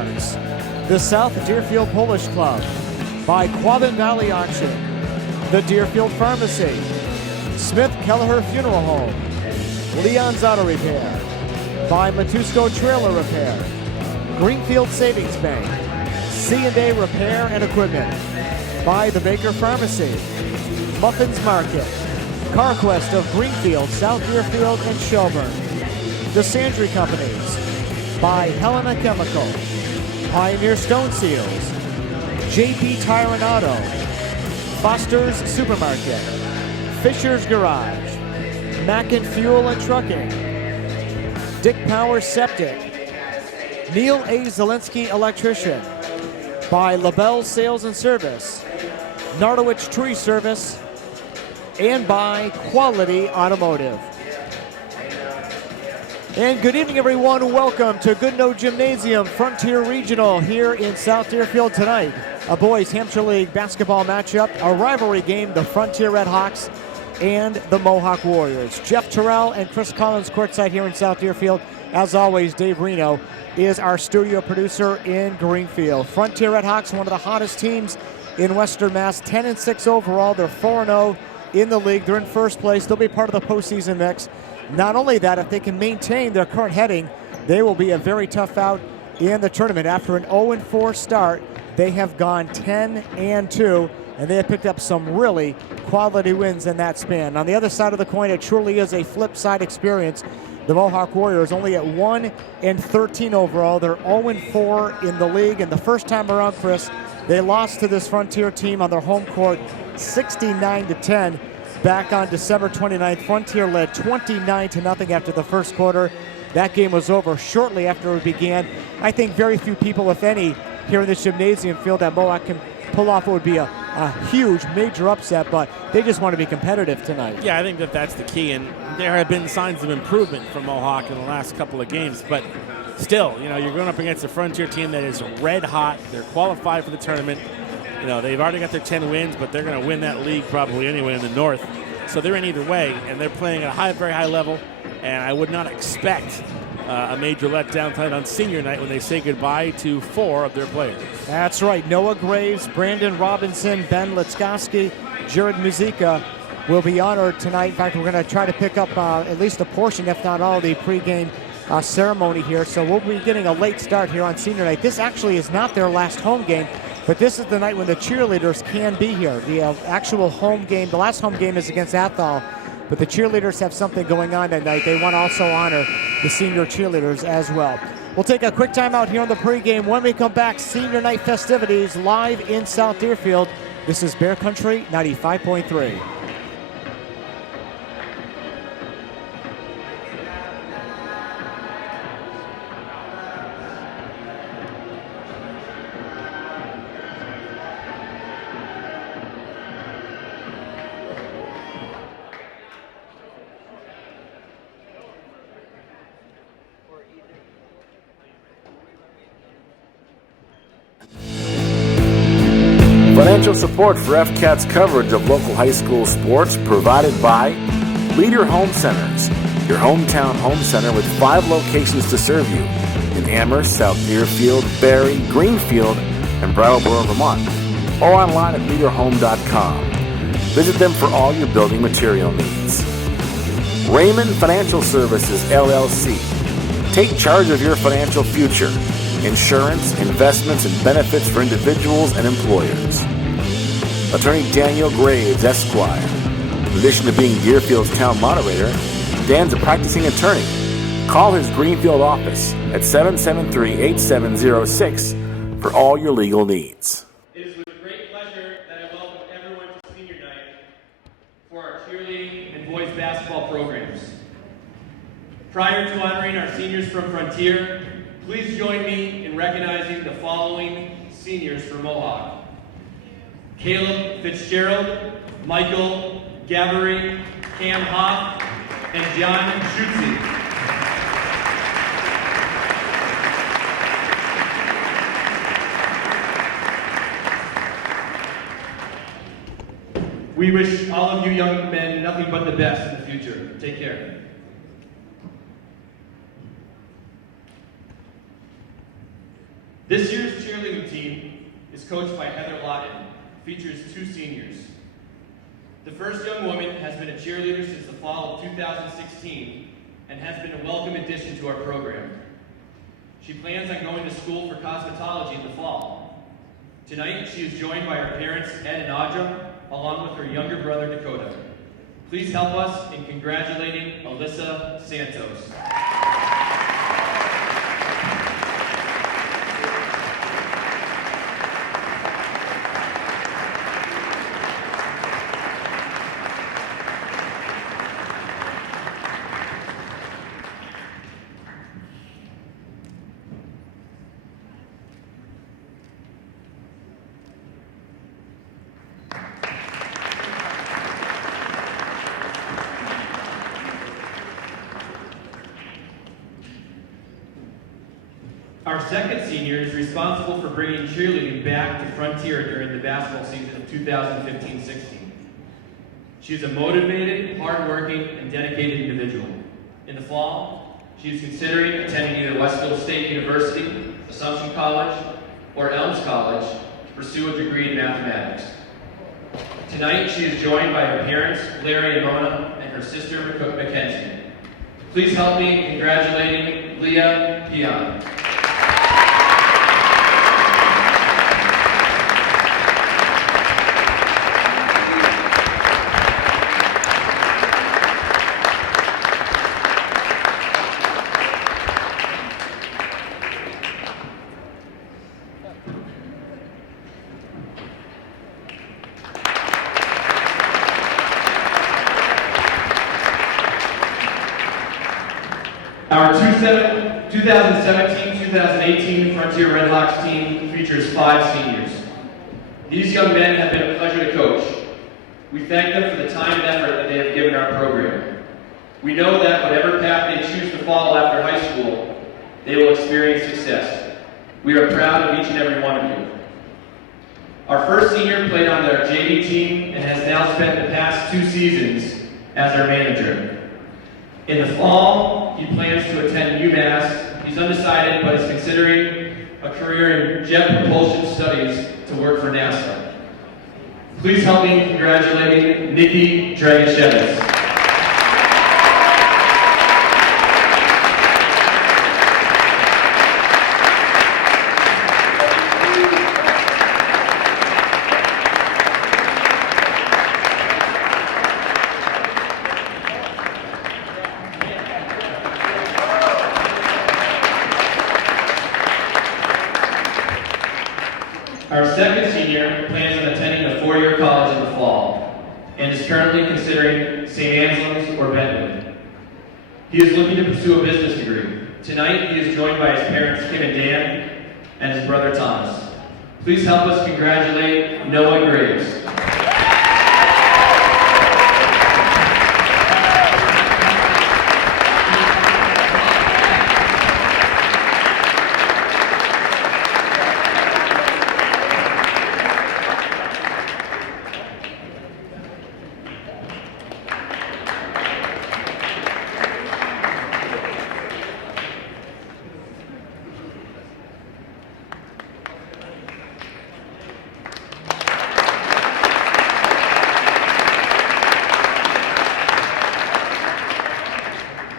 Arts, the South Deerfield Polish Club, by Quabbin Valley Auction, the Deerfield Pharmacy, Smith Kelleher Funeral Home, Leon's Auto Repair, by Matusco Trailer Repair, Greenfield Savings Bank, C&A Repair and Equipment, by the Baker Pharmacy, Muffins Market, CarQuest of Greenfield, South Deerfield, and Shelburne, the Sandry Companies, by Helena Chemical, Pioneer Stone Seals, JP Tire and Auto, Foster's Supermarket, Fisher's Garage, Mackin Fuel and Trucking, Dick Power Septic, Neil A. Zielinski Electrician, by LaBelle Sales and Service, Nardowich Tree Service, and by Quality Automotive. And good evening, everyone. Welcome to Goodnoe Gymnasium Frontier Regional here in South Deerfield tonight. A boys Hampshire League basketball matchup, a rivalry game, the Frontier Red Hawks and the Mohawk Warriors. Jeff Tirrell and Chris Collins courtside here in South Deerfield. As always, Dave Reno is our studio producer in Greenfield. Frontier Red Hawks, one of the hottest teams in Western Mass, 10-6 overall. They're 4-0 in the league. They're in first place. They'll be part of the postseason mix. Not only that, if they can maintain their current heading, they will be a very tough out in the tournament. After an 0-4 start, they have gone 10-2, and they have picked up some really quality wins in that span. On the other side of the coin, it truly is a flip side experience. The Mohawk Warriors only at 1-13 overall. They're 0-4 in the league, and the first time around, Chris, they lost to this Frontier team on their home court 69-10. Back on December 29th, Frontier led 29-0 after the first quarter. That game was over shortly after it began. I think very few people, if any, here in this gymnasium feel that Mohawk can pull off what would be a huge, major upset, but they just want to be competitive tonight. Yeah, I think that's the key, and there have been signs of improvement from Mohawk in the last couple of games, but still, you're going up against a Frontier team that is red hot. They're qualified for the tournament. They've already got their 10 wins, but they're going to win that league probably anyway in the North. So they're in either way, and they're playing at a very high level, and I would not expect a major letdown tonight on senior night when they say goodbye to 4 of their players. That's right. Noah Graves, Brandon Robinson, Ben Litskoski, Jared Muzica will be honored tonight. In fact, we're going to try to pick up at least a portion, if not all, the pregame ceremony here. So we'll be getting a late start here on senior night. This actually is not their last home game, but this is the night when the cheerleaders can be here. The actual home game, the last home game is against Athol, but the cheerleaders have something going on that night. They want to also honor the senior cheerleaders as well. We'll take a quick time out here on the pregame. When we come back, senior night festivities live in South Deerfield. This is Bear Country 95.3. Financial support for FCAT's coverage of local high school sports provided by Leader Home Centers, your hometown home center with 5 locations to serve you in Amherst, South Deerfield, Barrie, Greenfield, and Brattleboro, Vermont, or online at leaderhome.com. Visit them for all your building material needs. Raymond Financial Services, LLC. Take charge of your financial future. Insurance, investments, and benefits for individuals and employers. Attorney Daniel Graves, Esquire. In addition to being Deerfield's town moderator, Dan's a practicing attorney. Call his Greenfield office at 773-8706 for all your legal needs. It is with great pleasure that I welcome everyone to senior night for our cheerleading and boys basketball programs. Prior to honoring our seniors from Frontier, please join me in recognizing the following seniors for Mohawk. Caleb Fitzgerald, Michael Gabory, Cam Hoff, and John Schutze. We wish all of you young men nothing but the best in the future. Take care. This cheerleading team is coached by Heather Lawton, features 2 seniors. The first young woman has been a cheerleader since the fall of 2016 and has been a welcome addition to our program. She plans on going to school for cosmetology in the fall. Tonight, she is joined by her parents, Ed and Audra, along with her younger brother, Dakota. Please help us in congratulating Alyssa Santos. Our second senior is responsible for bringing cheerleading back to Frontier during the basketball season of 2015-16. She is a motivated, hardworking, and dedicated individual. In the fall, she is considering attending either Westfield State University, Assumption College, or Elms College to pursue a degree in mathematics. Tonight, she is joined by her parents, Larry and Mona, and her sister, Mackenzie. Please help me in congratulating Leah Pion. Our 2017-2018 Frontier Redhawks team features 5 seniors. These young men have been a pleasure to coach. We thank them for the time and effort that they have given our program. We know that whatever path they choose to follow after high school, they will experience success. We are proud of each and every one of you. Our first senior played on their JV team and has now spent the past 2 seasons as our manager. In the fall, he plans to attend UMass. He's undecided, but is considering a career in jet propulsion studies to work for NASA. Please help me in congratulating Nikki Dragashevitz. Our second senior plans on attending a 4-year college in the fall and is currently considering St. Anselm's or Benton. He is looking to pursue a business degree. Tonight, he is joined by his parents, Kim and Dan, and his brother, Thomas. Please help us congratulate Noah Graves.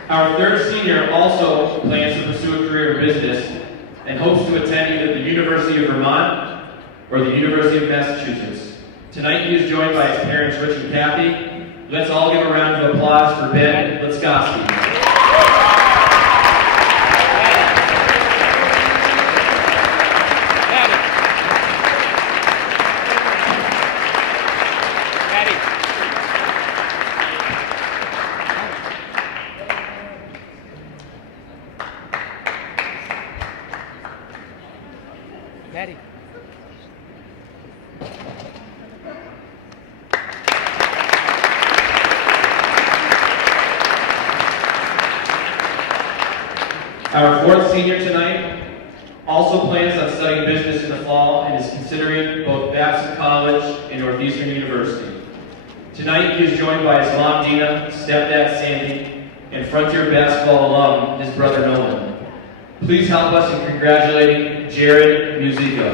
Our third senior also plans to pursue a career in business and hopes to attend either the University of Vermont or the University of Massachusetts. Tonight he is joined by his parents, Rich and Kathy. Let's all give a round of applause for Ben Litskoski. Daddy. Our fourth senior tonight also plans on studying business in the fall and is considering both Babson College and Northeastern University. Tonight he is joined by his mom Dina, stepdad Sandy, and Frontier basketball alum, his brother Nolan. Please help us in congratulating Jared Musico.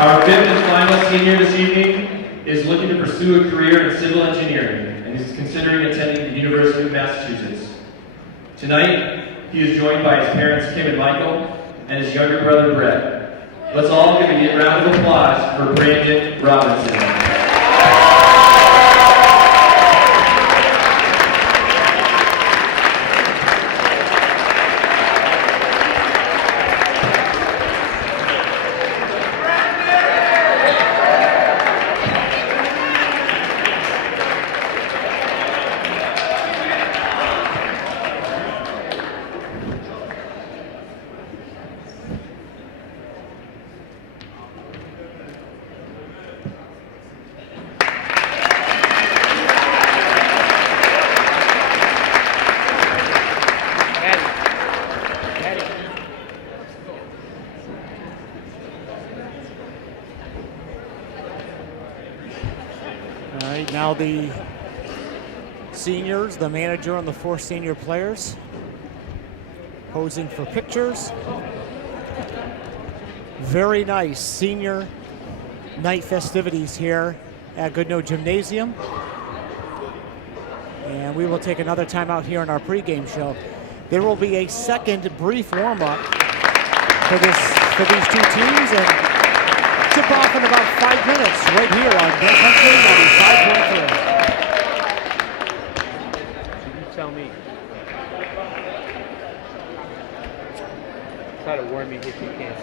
Our fifth and final senior this evening is looking to pursue a career in civil engineering and is considering attending the University of Massachusetts. Tonight, he is joined by his parents Kim and Michael and his younger brother Brett. Let's all give a round of applause for Brandon Robinson. Now the seniors, the manager and the 4 senior players posing for pictures. Very nice senior night festivities here at Goodnoe Gymnasium. And we will take another time out here in our pregame show. There will be a second brief warm-up for these two teams, and tip off in about 5 minutes right here on Bell Country 95.3. You tell me. Try to warn me if you can.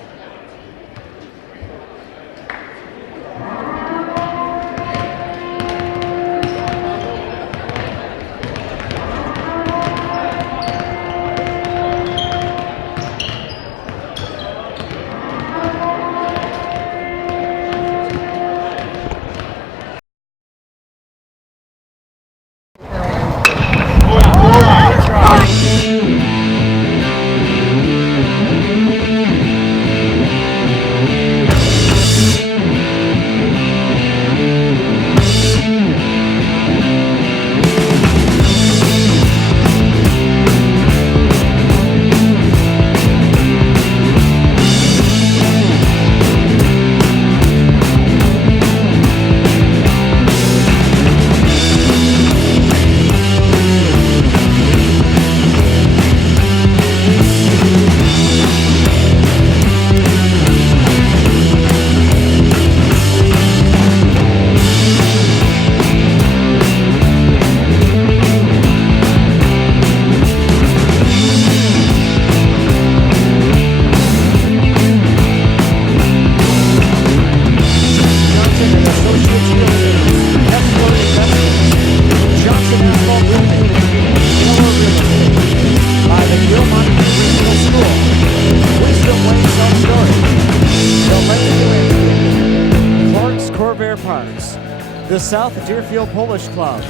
The South Deerfield Polish Club,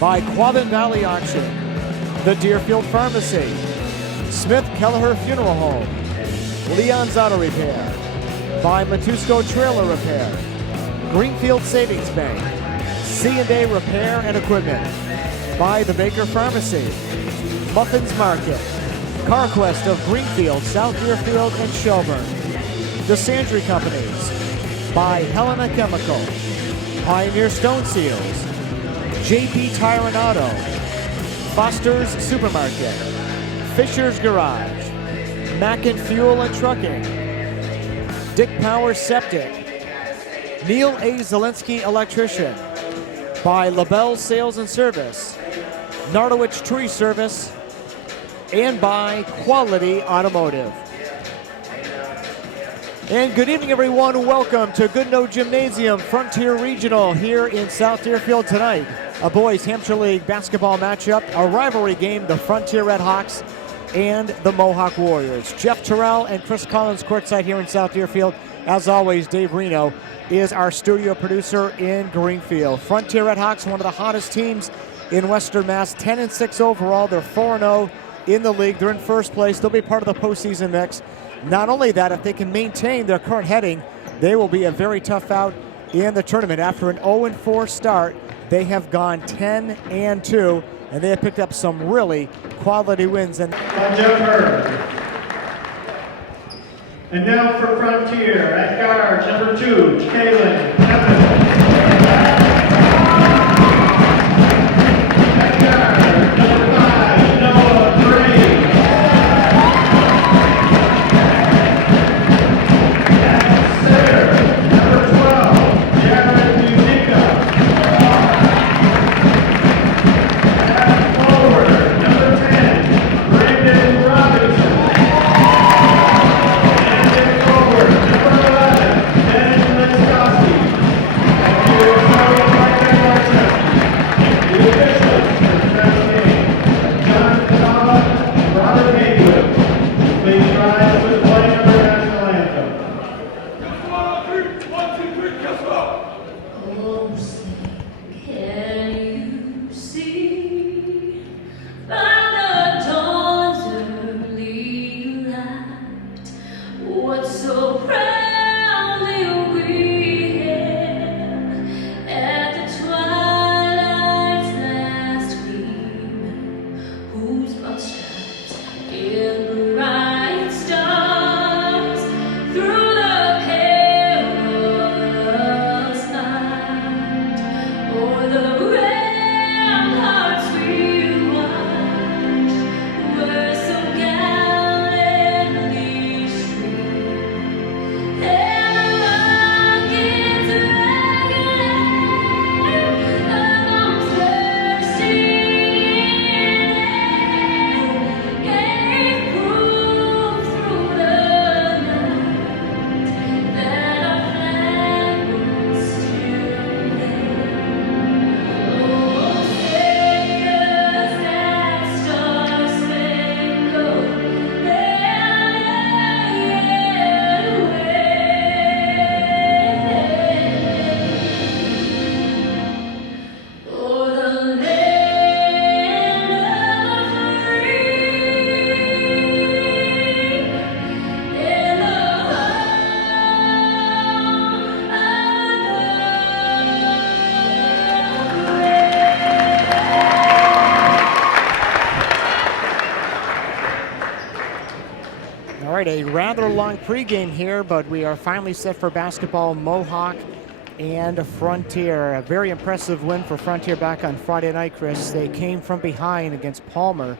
by Quabbin Valley Auction, the Deerfield Pharmacy, Smith Kelleher Funeral Home, Leon's Auto Repair, by Matusco Trailer Repair, Greenfield Savings Bank, C&A Repair and Equipment, by the Baker Pharmacy, Muffins Market, CarQuest of Greenfield, South Deerfield, and Shelburne, the Sandry Companies, by Helena Chemical, Pioneer Stone Seals, JP Tire and Auto, Foster's Supermarket, Fisher's Garage, Mackin Fuel and Trucking, Dick Power Septic, Neil A. Zelensky Electrician, by LaBelle Sales and Service, Nardowich Tree Service, and by Quality Automotive. And good evening, everyone. Welcome to Goodnoe Gymnasium Frontier Regional here in South Deerfield tonight. A boys Hampshire League basketball matchup, a rivalry game, the Frontier Red Hawks and the Mohawk Warriors. Jeff Tirrell and Chris Collins courtside here in South Deerfield. As always, Dave Reno is our studio producer in Greenfield. Frontier Red Hawks, one of the hottest teams in Western Mass, 10-6 overall. They're 4-0 in the league. They're in first place. They'll be part of the postseason mix. Not only that, if they can maintain their current heading, they will be a very tough out in the tournament. After an 0-4 start, they have gone 10-2, and they have picked up some really quality wins. And now for Frontier, at guard, number 2, Kaylin Evans. At guard, number 5, Noah Gray. At center, number 12, Jared Muzica. At forward, number 10, Brandon Robinson. A rather long pregame here, but we are finally set for basketball. Mohawk and Frontier. A very impressive win for Frontier back on Friday night, Chris. They came from behind against Palmer,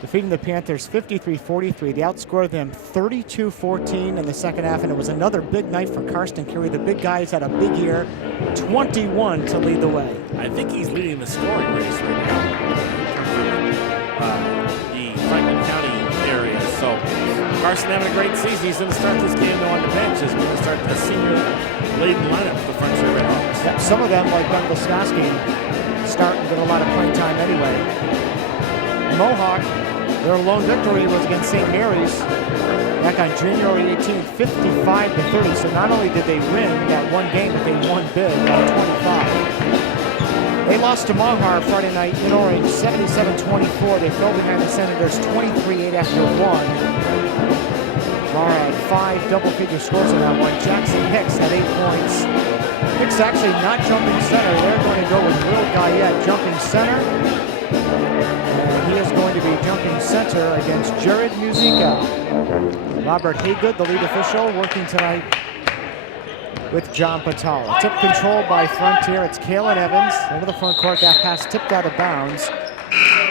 defeating the Panthers 53-43. They outscored them 32-14 in the second half, and it was another big night for Karsten Curry. The big guys had a big year, 21 to lead the way. I think he's leading the scoring race right now in terms of the Franklin County area. So Carson having a great season. He's going to start this game though on the bench. He's going to start a senior-laden lineup for the Frontier Red Hawks. Yeah, some of them, like Ben Laskoski, start and get a lot of playing time anyway. Mohawk, their lone victory was against St. Mary's back on January 18th, 55-30. So not only did they win that one game, but they won big by 25. They lost to Mohawk Friday night in Orange, 77-24. They fell behind the Senators 23-8 after one. Mara had 5 double-figure scores in that one. Jackson Hicks had 8 points. Hicks actually not jumping center. They're going to go with Will Guyette jumping center. And he is going to be jumping center against Jared Muzica. Robert Haygood, the lead official, working tonight with John Patala. Tip controlled by Frontier. It's Kaylin Evans over the front court. That pass tipped out of bounds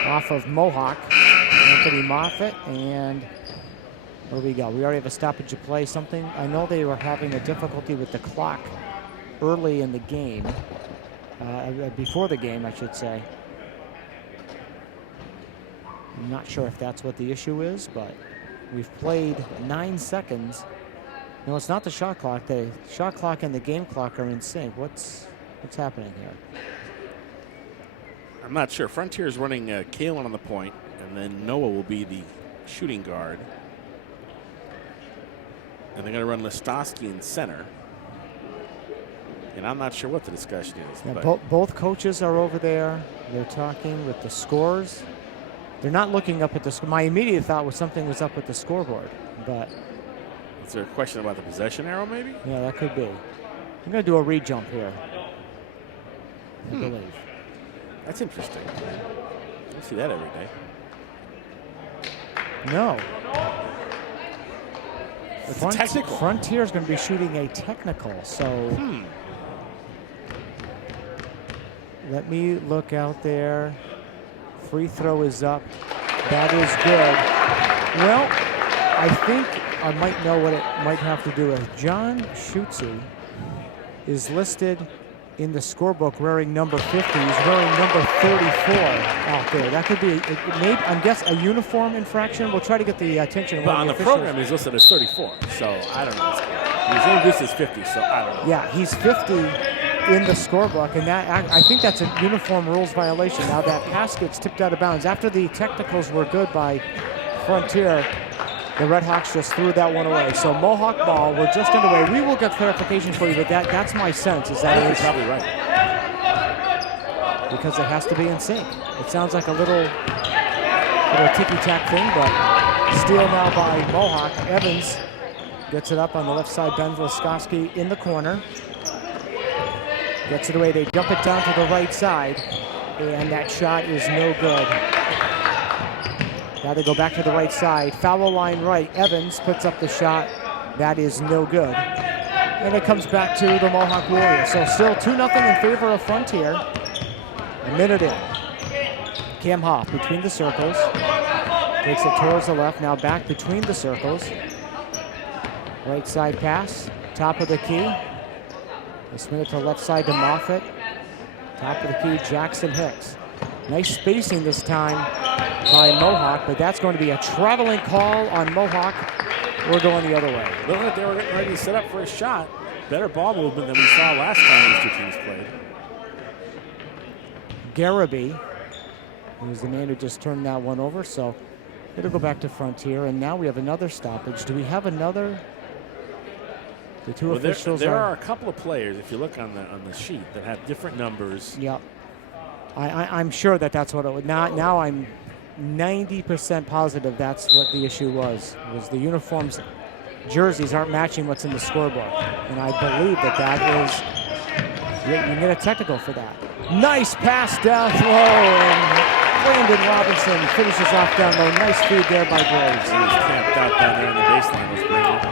off of Mohawk. Anthony Moffitt, and where we go? We already have a stoppage of play. Something, I know they were having a difficulty with the clock early in the game, before the game, I should say. I'm not sure if that's what the issue is, but we've played 9 seconds No, it's not the shot clock. The shot clock and the game clock are in sync. What's happening here? I'm not sure. Frontier is running Kalen on the point, and then Noah will be the shooting guard. And they're going to run Listowski in center. And I'm not sure what the discussion is. Yeah, both coaches are over there. They're talking with the scores. They're not looking up at the score. My immediate thought was something was up with the scoreboard, but is there a question about the possession arrow, maybe? Yeah, that could be. I'm going to do a re-jump here, I believe. That's interesting. I see that every day. No. It's a technical. Frontier is going to be shooting a technical, so let me look out there. Free throw is up. That is good. Well, I think I might know what it might have to do with. John Schutze is listed in the scorebook wearing number 50. He's wearing number 34 out there. That could be, I guess, a uniform infraction. We'll try to get the attention of But on the program, he's listed as 34, so I don't know. He's introduced as 50, so I don't know. Yeah, he's 50 in the scorebook, and that I think that's a uniform rules violation. Now that pass gets tipped out of bounds. After the technicals were good by Frontier, the Red Hawks just threw that one away. So Mohawk ball, we're just underway. We will get clarification for you, but that's my sense. Is that you're probably right. Because it has to be in sync. It sounds like a little ticky-tack thing, but steal now by Mohawk. Evans gets it up on the left side. Ben Laskowski in the corner. Gets it away. They dump it down to the right side, and that shot is no good. Now they go back to the right side. Foul line right. Evans puts up the shot. That is no good. And it comes back to the Mohawk Warriors. So still 2-0 in favor of Frontier. A minute in. Cam Hoff between the circles. Takes it towards the left. Now back between the circles. Right side pass. Top of the key. They swing it to the left side to Moffitt. Top of the key, Jackson Hicks. Nice spacing this time by Mohawk, but that's going to be a traveling call on Mohawk. We're going the other way. Looking like they were getting ready to set up for a shot. Better ball movement than we saw last time these two teams played. Garraby, who was the man who just turned that one over, so it'll go back to Frontier, and now we have another stoppage. Do we have another? The two officials there are a couple of players, if you look on the sheet, that have different numbers. Yep. I'm sure that's what it would. Now I'm 90% positive that's what the issue was the uniforms, jerseys aren't matching what's in the scorebook. And I believe that is, you can get a technical for that. Nice pass down low, and Brandon Robinson finishes off down low. Nice feed there by Graves. He was camped out down there on the baseline, was Brandon.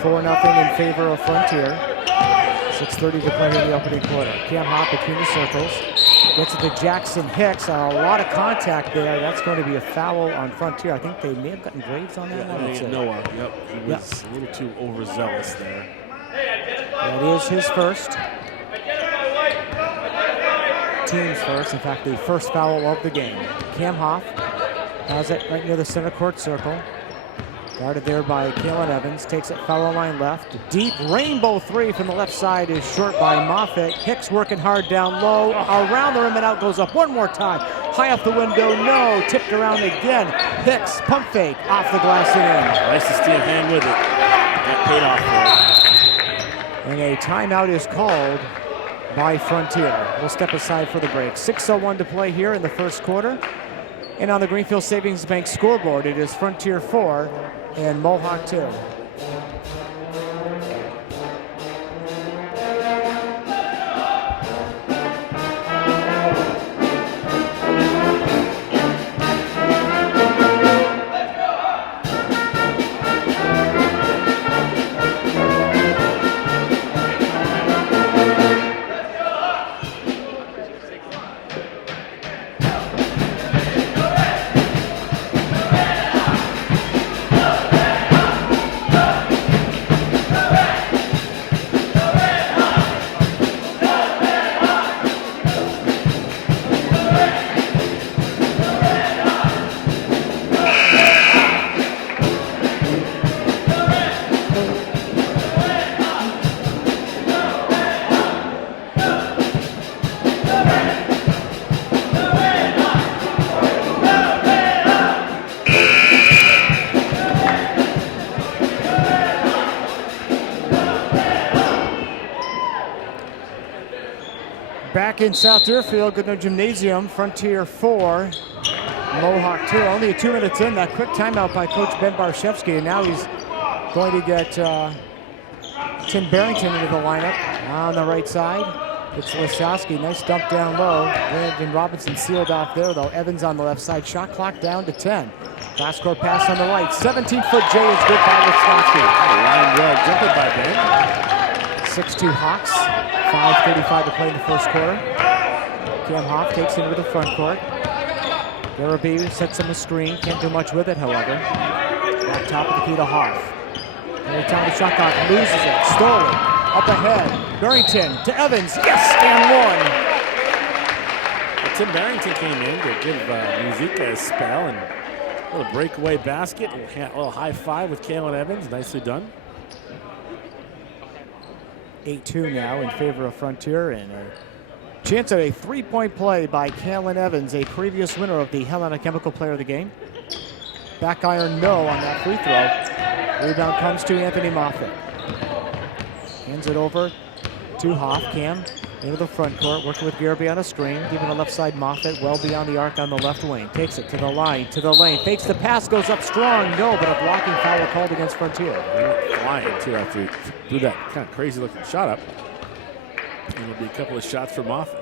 4-0 in favor of Frontier. 6:30 to play in the opening quarter. Cam Hoff between the circles. Gets it to Jackson Hicks. A lot of contact there. That's going to be a foul on Frontier. I think they may have gotten Graves on that one. Noah. Yep. He was a little too overzealous there. That is his first. Team's first. In fact, the first foul of the game. Cam Hoff has it right near the center court circle. Guarded there by Kalen Evans. Takes it foul line left. Deep rainbow three from the left side is short by Moffitt. Hicks working hard down low. Around the rim and out goes up one more time. High off the window. No. Tipped around again. Hicks pump fake off the glass and in. Nice to steal hand with it. That paid off for it. And a timeout is called by Frontier. We'll step aside for the break. 6:01 to play here in the first quarter. And on the Greenfield Savings Bank scoreboard, it is Frontier 4 and Mohawk 2. Back in South Deerfield, Goodnow Gymnasium, Frontier 4, Mohawk 2. Only 2 minutes in, that quick timeout by Coach Ben Barshevsky, and now he's going to get Tim Barrington into the lineup on the right side. It's Lisowski, nice dump down low. Brandon Robinson sealed off there, though. Evans on the left side, shot clock down to 10. Last court pass on the right, 17-foot J is good by Lisowski. Line well jumper by Ben. 6-2 Hawks, 5:35 to play in the first quarter. Cam Hoff takes into the front court. Garabee sets him a screen, can't do much with it, however. Back top of the key to Hoff. Every time the shot clock loses it, Stolen, up ahead. Barrington to Evans, yes, and one. Well, Tim Barrington came in to give Muzika a spell, and a little breakaway basket, a little high five with Kalen Evans, nicely done. 8-2 now in favor of Frontier, and a chance at a three-point play by Kalen Evans, a previous winner of the Helena Chemical Player of the Game. Back iron no on that free throw. Rebound comes to Anthony Moffitt. Hands it over to Hoff. Cam into the front court, working with Garabee on a screen, giving the left side Moffitt well beyond the arc on the left wing. Takes it to the line, to the lane, fakes the pass, goes up strong, no, but a blocking foul called against Frontier. They went flying too after he threw that kind of crazy looking shot up. And it'll be a couple of shots for Moffitt.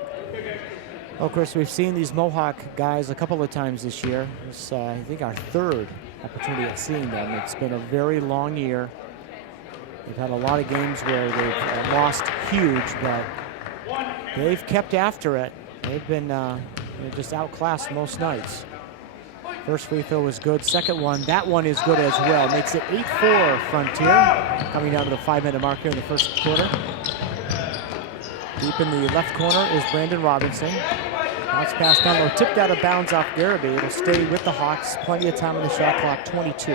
Well, of course, we've seen these Mohawk guys a couple of times this year. It's, I think, our third opportunity at seeing them. It's been a very long year. They've had a lot of games where they've lost huge, but they've kept after it. They've been just outclassed most nights. First free throw was good. Second one, that one is good as well. Makes it 8-4 Frontier. Coming down to the 5-minute mark here in the first quarter. Deep in the left corner is Brandon Robinson. Bounce pass down low, tipped out of bounds off Garabee. It'll stay with the Hawks. Plenty of time on the shot clock, 22.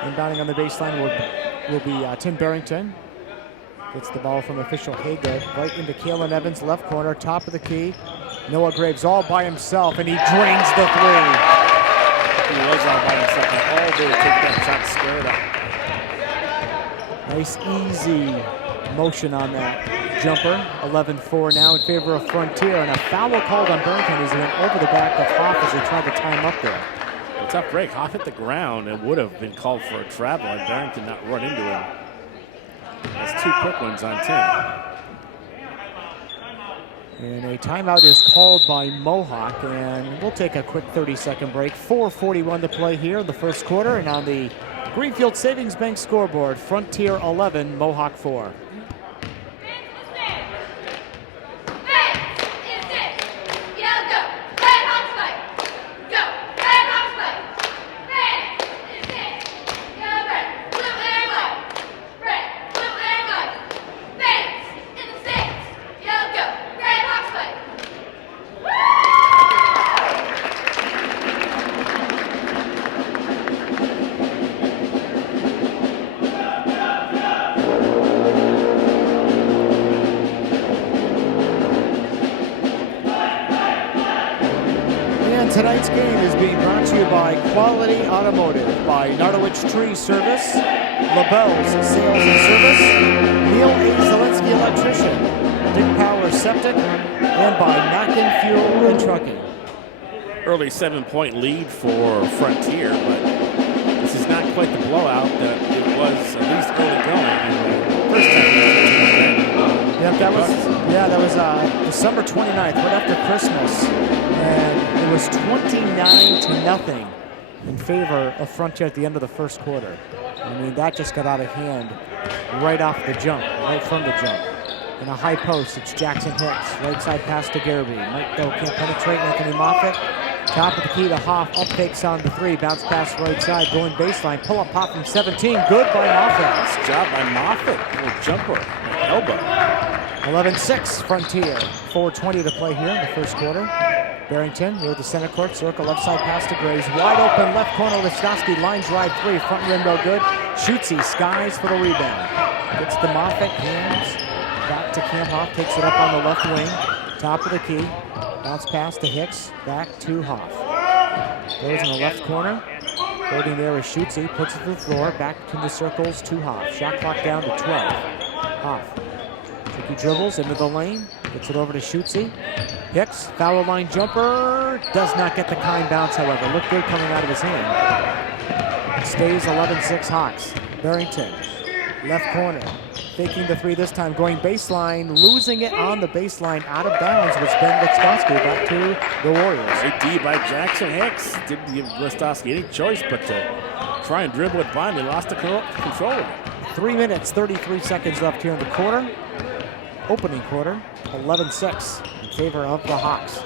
Inbounding on the baseline will be Tim Barrington. Gets the ball from official Haygood right into Kalen Evans, left corner, top of the key. Noah Graves all by himself, and he drains the three. He was all by himself. All day to take that shot squared up. Nice, easy motion on that jumper. 11-4 now in favor of Frontier, and a foul called on Barrington as he went over the back of Hoff as he tried to time up there. A tough break. Hoff hit the ground and would have been called for a travel had Barrington not run into him. That's 2 quick ones on Tim. And a timeout is called by Mohawk, and we'll take a quick 30-second break. 4:41 to play here in the first quarter, and on the Greenfield Savings Bank scoreboard, Frontier 11, Mohawk 4. Tonight's game is being brought to you by Quality Automotive, by Nardowich Tree Service, LaBelle's Sales and Service, Neil A. Zelensky Electrician, Dick Power Septic, and by Mackin Fuel and Trucking. Early 7-point lead for Frontier, but this is not quite the blowout that it was at least early going in the first time. That was December 29th, right after Christmas, and it was 29-0 in favor of Frontier at the end of the first quarter. I mean, that just got out of hand right off the jump, right from the jump. In a high post, it's Jackson Hicks, right side pass to Garabee. Mike though can't penetrate. Anthony Moffitt, top of the key to Hoff, up fakes on the 3, bounce pass right side, going baseline, pull up pop from 17, good by Moffitt. Nice job by Moffitt, little jumper, elbow. 11-6 Frontier, 4:20 to play here in the first quarter. Barrington near the center court circle, left side pass to Graves, wide open left corner. Lisowski line drive 3, front rim no good. Shoots, he skies for the rebound. Gets the Moffitt, hands back to Cam Hoff, takes it up on the left wing, top of the key, bounce pass to Hicks, back to Hoff. Goes in the left corner, holding there is Shootsy, puts it to the floor, back to the circles to Hoff. Shot clock down to 12. Hoff He dribbles into the lane, gets it over to Schutze. Hicks, foul line jumper, does not get the kind bounce, however. Looked good coming out of his hand. Stays 11-6 Hawks. Barrington, left corner, faking the three this time, going baseline, losing it on the baseline, out of bounds was Ben Listoski, back to the Warriors. Great D by Jackson Hicks. Didn't give Listoski any choice but to try and dribble it by him. He lost the control of it. 3 minutes, 33 seconds left here in the quarter. Opening quarter, 11-6 in favor of the Hawks.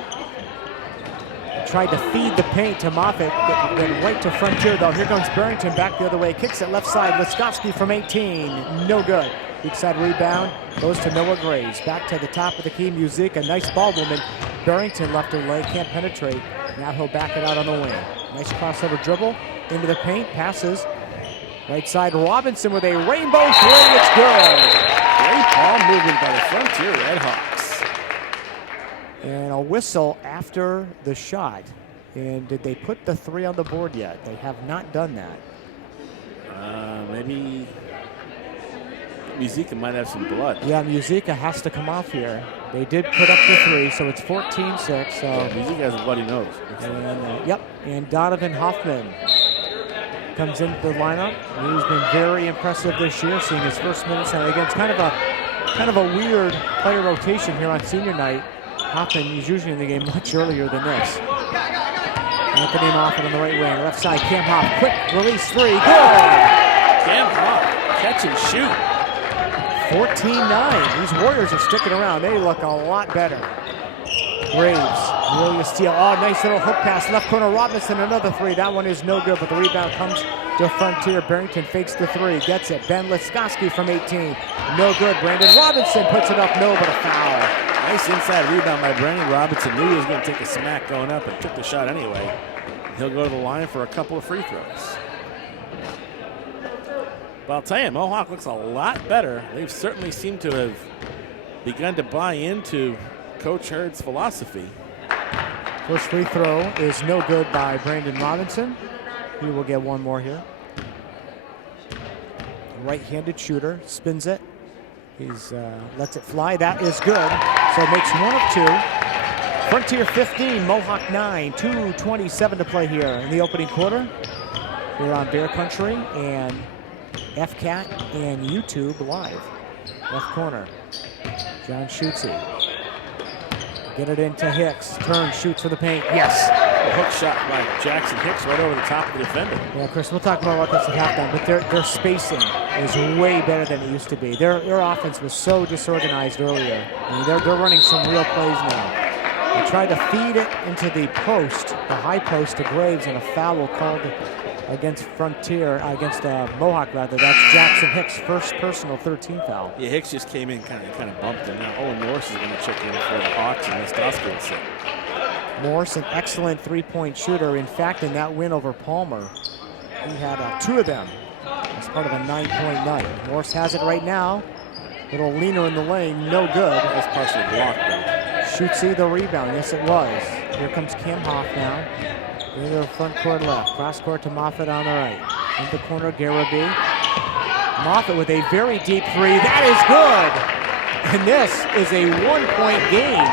Tried to feed the paint to Moffitt, went right to Frontier though. Here comes Barrington back the other way, kicks it left side. Listoski from 18, no good. Weak side rebound, goes to Noah Graves. Back to the top of the key, Music, a nice ball movement. Barrington left her leg, can't penetrate. Now he'll back it out on the wing. Nice crossover dribble, into the paint, passes. Right side, Robinson with a rainbow three, it's good. Great ball movement by the Frontier Redhawks. And a whistle after the shot. And did they put the three on the board yet? They have not done that. Maybe Musica might have some blood. Yeah, Musica has to come off here. They did put up the three, so it's 14-6. So Yeah, Musica has a bloody nose. and, yep, and Donovan Hoffman comes into the lineup. He's been very impressive this year, seeing his first minutes. And again, it's kind of a weird player rotation here on senior night. Hoffman is usually in the game much earlier than this. Anthony Moffitt on the right wing, left side, Cam Hoff, quick release three, good! Cam Hoff, catch and shoot. 14-9, these Warriors are sticking around. They look a lot better. Graves, really a steal. Oh, nice little hook pass, left corner, Robinson, another three. That one is no good, but the rebound comes to Frontier. Barrington fakes the three, gets it. Ben Listoski from 18, no good. Brandon Robinson puts it up, no, but a foul. Nice inside rebound by Brandon Robinson. Knew he was going to take a smack going up and took the shot anyway. He'll go to the line for a couple of free throws. But I'll tell you, Mohawk looks a lot better. They've certainly seemed to have begun to buy into Coach Hurd's philosophy. First free throw is no good by Brandon Robinson. He will get one more here. Right-handed shooter, spins it. He's lets it fly. That is good. So makes one of two. Frontier 15, Mohawk 9. 2:27 to play here in the opening quarter. We're on Bear Country and FCAT and YouTube live. Left corner, John Schutze. Get it into Hicks. Turn, shoots for the paint. Yes. A hook shot by Jackson Hicks right over the top of the defender. Yeah, Chris, we'll talk more about this at halftime, but their spacing is way better than it used to be. Their offense was so disorganized earlier. I mean, they're running some real plays now. They tried to feed it into the post, the high post to Graves, and a foul called against Frontier, against Mohawk rather. That's Jackson Hicks' first personal 13 foul. Yeah, Hicks just came in kind of bumped him. Now Owen Morris is going to check in for the Hawks, and Listoski will sit. Morris, an excellent three-point shooter. In fact, in that win over Palmer, he had two of them as part of a 9-point night. Morris has it right now. Little leaner in the lane, no good. That was partially blocked, though. Schutze the rebound, yes it was. Here comes Cam Hoff now. In the front court left, cross court to Moffitt on the right. In the corner, Garaby. Moffitt with a very deep three, that is good! And this is a one-point game.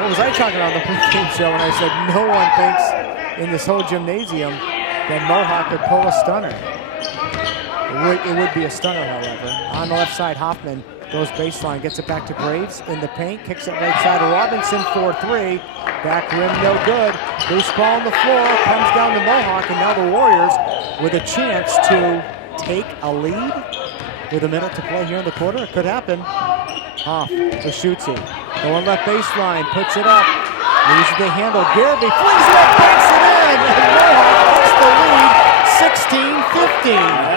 What was I talking about on the pregame show when I said no one thinks in this whole gymnasium that Mohawk could pull a stunner? It would be a stunner, however. On the left side, Hoffman goes baseline, gets it back to Graves in the paint, kicks it right side to Robinson for three. Back rim, no good. Loose ball on the floor, comes down to Mohawk, and now the Warriors with a chance to take a lead with a minute to play here in the quarter. It could happen. Hoff to Schutze. Going left baseline, puts it up. Loses the handle. Garaby flings it up, banks it in, and Mohawk takes the lead 16-15.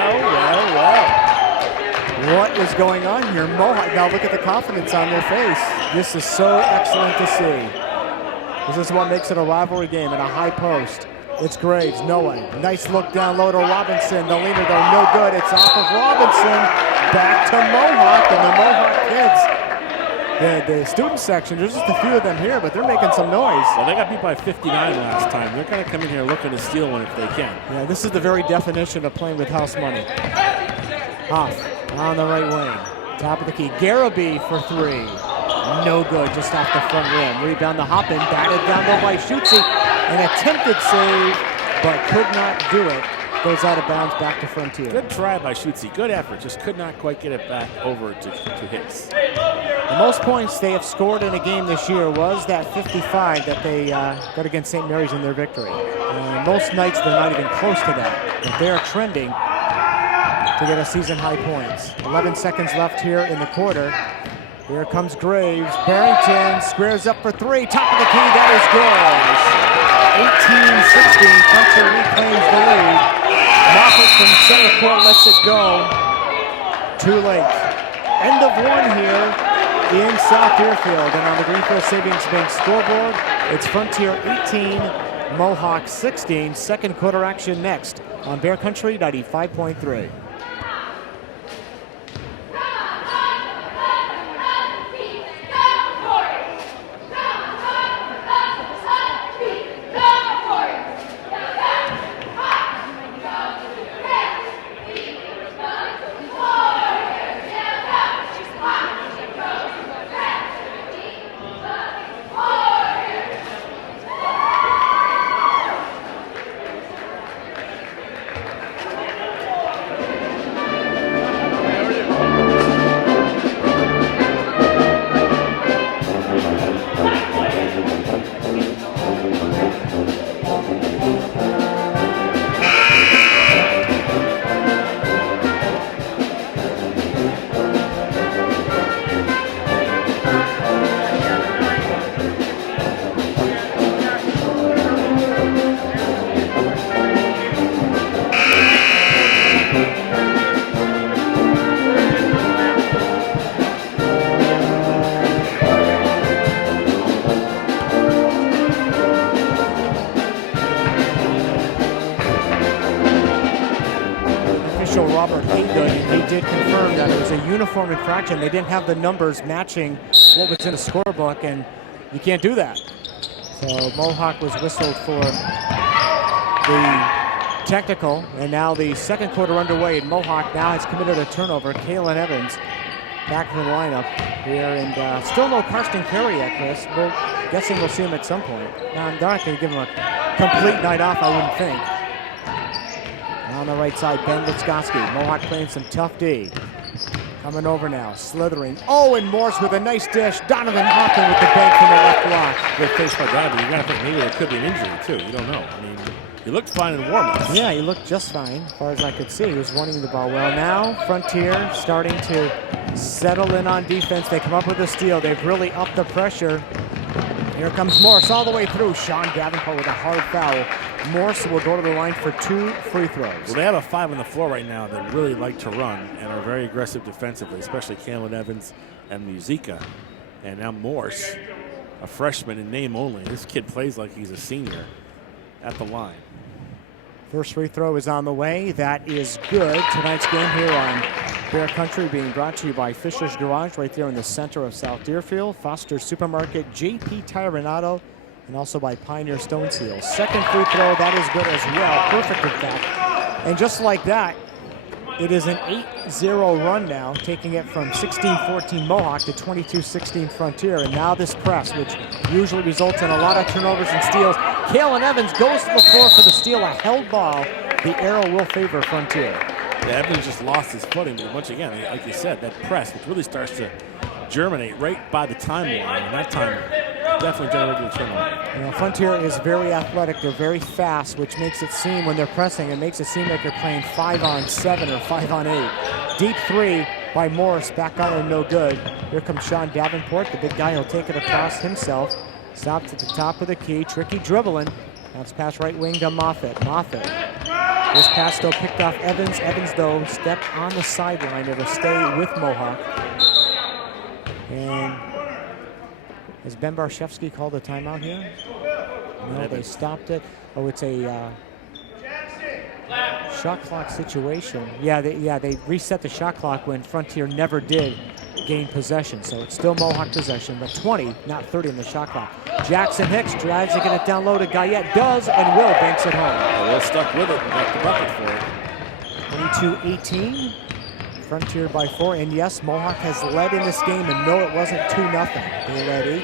What is going on here? Mohawk, now look at the confidence on their face. This is so excellent to see. This is what makes it a rivalry game at a high post. It's Graves, Noah. Nice look down low to Robinson. The leaner though, no good. It's off of Robinson. Back to Mohawk, and the Mohawk kids. The student section, there's just a few of them here, but they're making some noise. Well, they got beat by 59 last time. They're going to come in here looking to steal one if they can. Yeah, this is the very definition of playing with house money. Hoff on the right wing. Top of the key. Garabee for three. No good, just off the front rim. Rebound the Hoppin, batted down low by Schutze. An attempted save, but could not do it. Goes out of bounds back to Frontier. Good try by Schutze. Good effort. Just could not quite get it back over to Hicks. The most points they have scored in a game this year was that 55 that they got against St. Mary's in their victory. Most nights they're not even close to that. But they're trending to get a season-high points. 11 seconds left here in the quarter. Here comes Graves. Barrington squares up for three. Top of the key, that is good. 18-16, Frontier reclaims the lead. Moffett from center court lets it go. Too late. End of one here in South Deerfield. And on the Greenfield Savings Bank scoreboard, it's Frontier 18, Mohawk 16. Second quarter action next on Bear Country 95.3. Uniform infraction. They didn't have the numbers matching what was in the scorebook, and you can't do that. So Mohawk was whistled for the technical, and now the second quarter underway, and Mohawk now has committed a turnover. Kalen Evans back from the lineup here, and still no Karsten Carey yet, Chris. We're guessing we'll see him at some point. Now, they're not going to give him a complete night off, I wouldn't think. On the right side, Ben Witzkowski. Mohawk playing some tough D. Coming over now, slithering. Oh, and Morse with a nice dish. Donovan Hoffman with the bank from the left block. Good face by Donovan. You got to think maybe there could be an injury, too. You don't know. I mean, he looked fine in warm-ups. Yeah, he looked just fine, as far as I could see. He was running the ball well. Now, Frontier starting to settle in on defense. They come up with a steal. They've really upped the pressure. Here comes Morse all the way through. Sean Davenport with a hard foul. Morse will go to the line for 2 free throws. Well, they have a 5 on the floor right now that really like to run and are very aggressive defensively, especially Kalen Evans and Musica. And now Morse, a freshman in name only. This kid plays like he's a senior at the line. First free throw is on the way. That is good. Tonight's game here on Bear Country being brought to you by Fisher's Garage right there in the center of South Deerfield, Foster's Supermarket, JP Tire and Auto, and also by Pioneer Stone Seal. Second free throw, that is good as well. Perfect, in fact. And just like that, it is an 8-0 run now, taking it from 16-14 Mohawk to 22-16 Frontier. And now this press, which usually results in a lot of turnovers and steals. Kalen Evans goes to the floor for the steal, a held ball. The arrow will favor Frontier. Yeah, Evans just lost his footing, but once again, like you said, that press, which really starts to germinate right by the timeline, and that time definitely generated a turnover. You know, Frontier is very athletic. They're very fast, which makes it seem, when they're pressing, it makes it seem like they're playing 5-on-7 or 5-on-8. Deep three by Morris, back iron, no good. Here comes Sean Davenport, the big guy. He'll take it across himself. Stops at the top of the key, tricky dribbling. Bounce pass right wing to Moffett. This pass still picked off Evans. Evans, though, stepped on the sideline. It'll stay with Mohawk. And has Ben Barshevsky called a timeout here? No, they stopped it. Oh, it's a shot clock situation. Yeah, they reset the shot clock when Frontier never did gain possession. So it's still Mohawk possession, but 20, not 30 in the shot clock. Jackson Hicks tries to get it down low to Guyette. Does and will, banks it home. Will stuck with it and got the bucket for it. 22-18. Frontier by 4, and yes, Mohawk has led in this game, and no, it wasn't 2-0. They led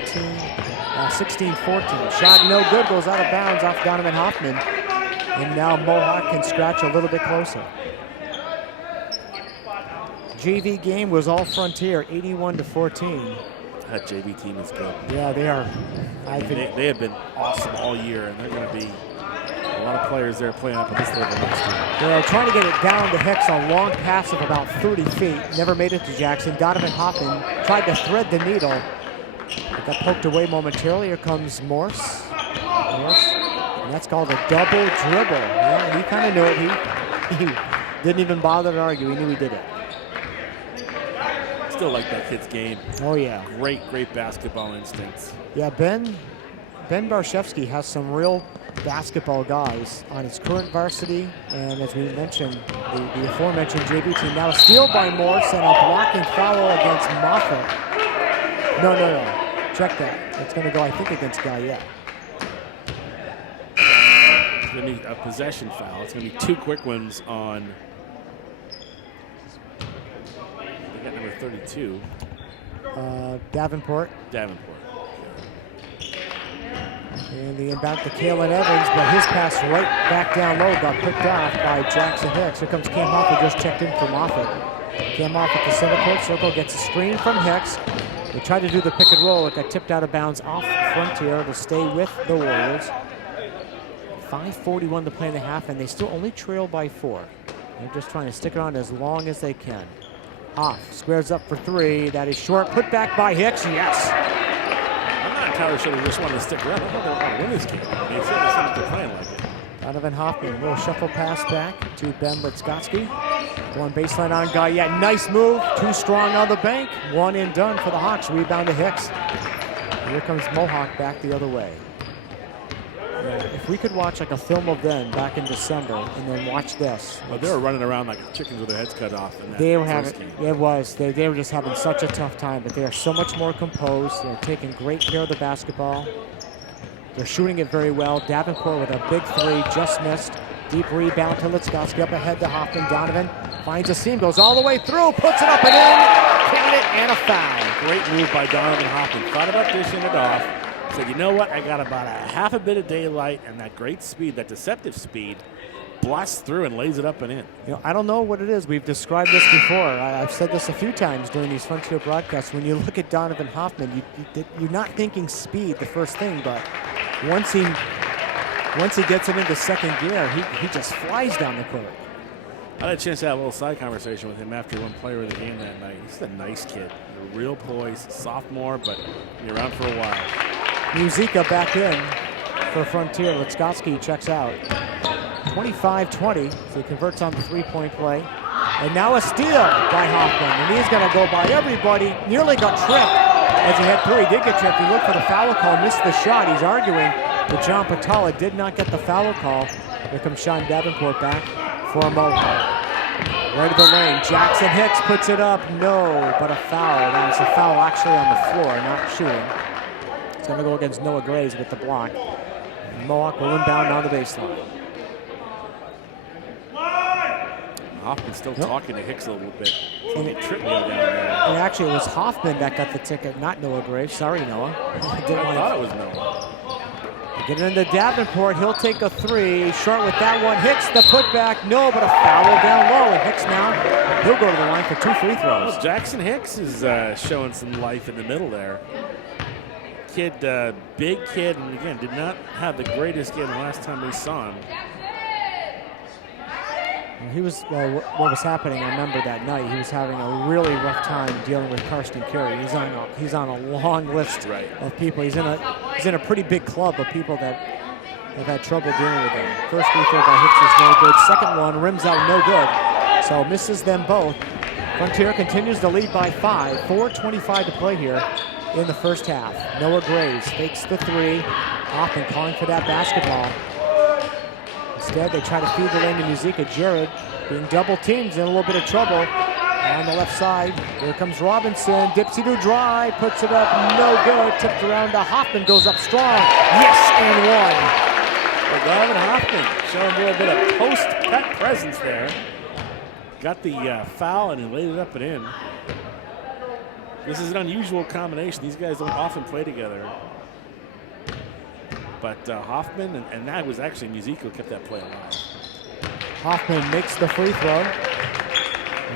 16-14. Shot no good, goes out of bounds off Donovan Hoffman, and now Mohawk can scratch a little bit closer. JV game was all Frontier, 81-14. That JV team is good. Yeah, they are. They have been awesome all year, and they're going to be a lot of players there playing up at this level next year. They're trying to get it down to Hicks, a long pass of about 30 feet. Never made it to Jackson. Donovan Hoffman tried to thread the needle. It got poked away momentarily. Here comes Morse. And that's called a double dribble. Yeah, and he kind of knew it. He didn't even bother to argue. He knew he did it. Still like that kid's game. Oh, yeah. Great basketball instincts. Yeah, Ben Barshevsky has some real basketball guys on his current varsity, and as we mentioned, the aforementioned JV team. Now a steal by Morse and a blocking foul against Moffett. No. Check that. It's going to go, I think, against Guyette. It's going to be a possession foul. It's going to be 2 quick ones on number 32. Davenport. And the inbound to Kalen Evans, but his pass right back down low got picked off by Jackson Hicks. Here comes Cam Moffett, just checked in for Moffett. Cam Moffett, the center court circle, gets a screen from Hicks. They tried to do the pick and roll. It got tipped out of bounds off Frontier to stay with the Warriors. 5:41 to play in the half, and they still only trail by 4. They're just trying to stick it on as long as they can. Hoff squares up for 3. That is short. Put back by Hicks. Yes. I'm not entirely sure they just wanted to stick around. I thought they were going to win this game. I mean, it certainly seems they're playing like it. Donovan Hoffman, a little shuffle pass back to Ben Litskotsky. Going baseline on Guyette. Nice move. Too strong on the bank. 1 and done for the Hawks. Rebound to Hicks. Here comes Mohawk back the other way. Yeah, if we could watch like a film of them back in December and then watch this. Well, they were running around like chickens with their heads cut off. In that they were first having, game. it was. They were just having such a tough time, but they are so much more composed. They're taking great care of the basketball. They're shooting it very well. Davenport with a big 3, just missed. Deep rebound to Litskotsky, up ahead to Hoffman. Donovan finds a seam, goes all the way through, puts it up and in. Count it, and a foul. Great move by Donovan Hoffman. Thought about dishing it off. Said, you know what? I got about a half a bit of daylight, and that great speed, that deceptive speed, blasts through and lays it up and in. You know, I don't know what it is. We've described this before. I've said this a few times during these Frontier broadcasts. When you look at Donovan Hoffman, you're not thinking speed the first thing, but once he gets it into second gear, he just flies down the court. I had a chance to have a little side conversation with him after one player of the game that night. He's a nice kid, a real poise, sophomore, but been around for a while. Muzika back in for Frontier. Litskotsky checks out. 25-20, so he converts on the 3-point play. And now a steal by Hoffman, and he's going to go by everybody. Nearly got tripped as he had 3. He did get tripped. He looked for the foul call, missed the shot. He's arguing with John Patala. Did not get the foul call. Here comes Sean Davenport back for Mohawk. Right to the lane. Jackson Hicks puts it up. No, but a foul. That was a foul actually on the floor, not shooting. It's going to go against Noah Graves with the block. Mohawk will inbound on the baseline. Hoffman's still talking to Hicks a little bit. He tripped me down there. And actually, it was Hoffman that got the ticket, not Noah Graves. Sorry, Noah. I thought it was Noah. Get it into Davenport. He'll take a 3. Short with that one. Hicks the putback. No, but a foul down low. And Hicks now, he'll go to the line for 2 free throws. Well, Jackson Hicks is showing some life in the middle there. Kid, big kid, and again, did not have the greatest game the last time we saw him. He was, well, what was happening, I remember that night, he was having a really rough time dealing with Karsten Carey. He's on a long list of people. He's in a pretty big club of people that have had trouble dealing with him. First free throw by Hicks is no good. Second one rims out, no good. So misses them both. Frontier continues to lead by 5. 4:25 to play here in the first half. Noah Graves fakes the 3. Hoffman calling for that basketball. Instead, they try to feed the lane to Muzika. Jared being double teamed, in a little bit of trouble. On the left side, here comes Robinson. Dipsy to dry, puts it up, no good. Tipped around to Hoffman, goes up strong. Yes, and 1. Well, Donovan Hoffman showing a little bit of post-cut presence there. got the foul and he laid it up and in. This is an unusual combination. These guys don't often play together. But Hoffman and that was actually Musico kept that play alive. Hoffman makes the free throw.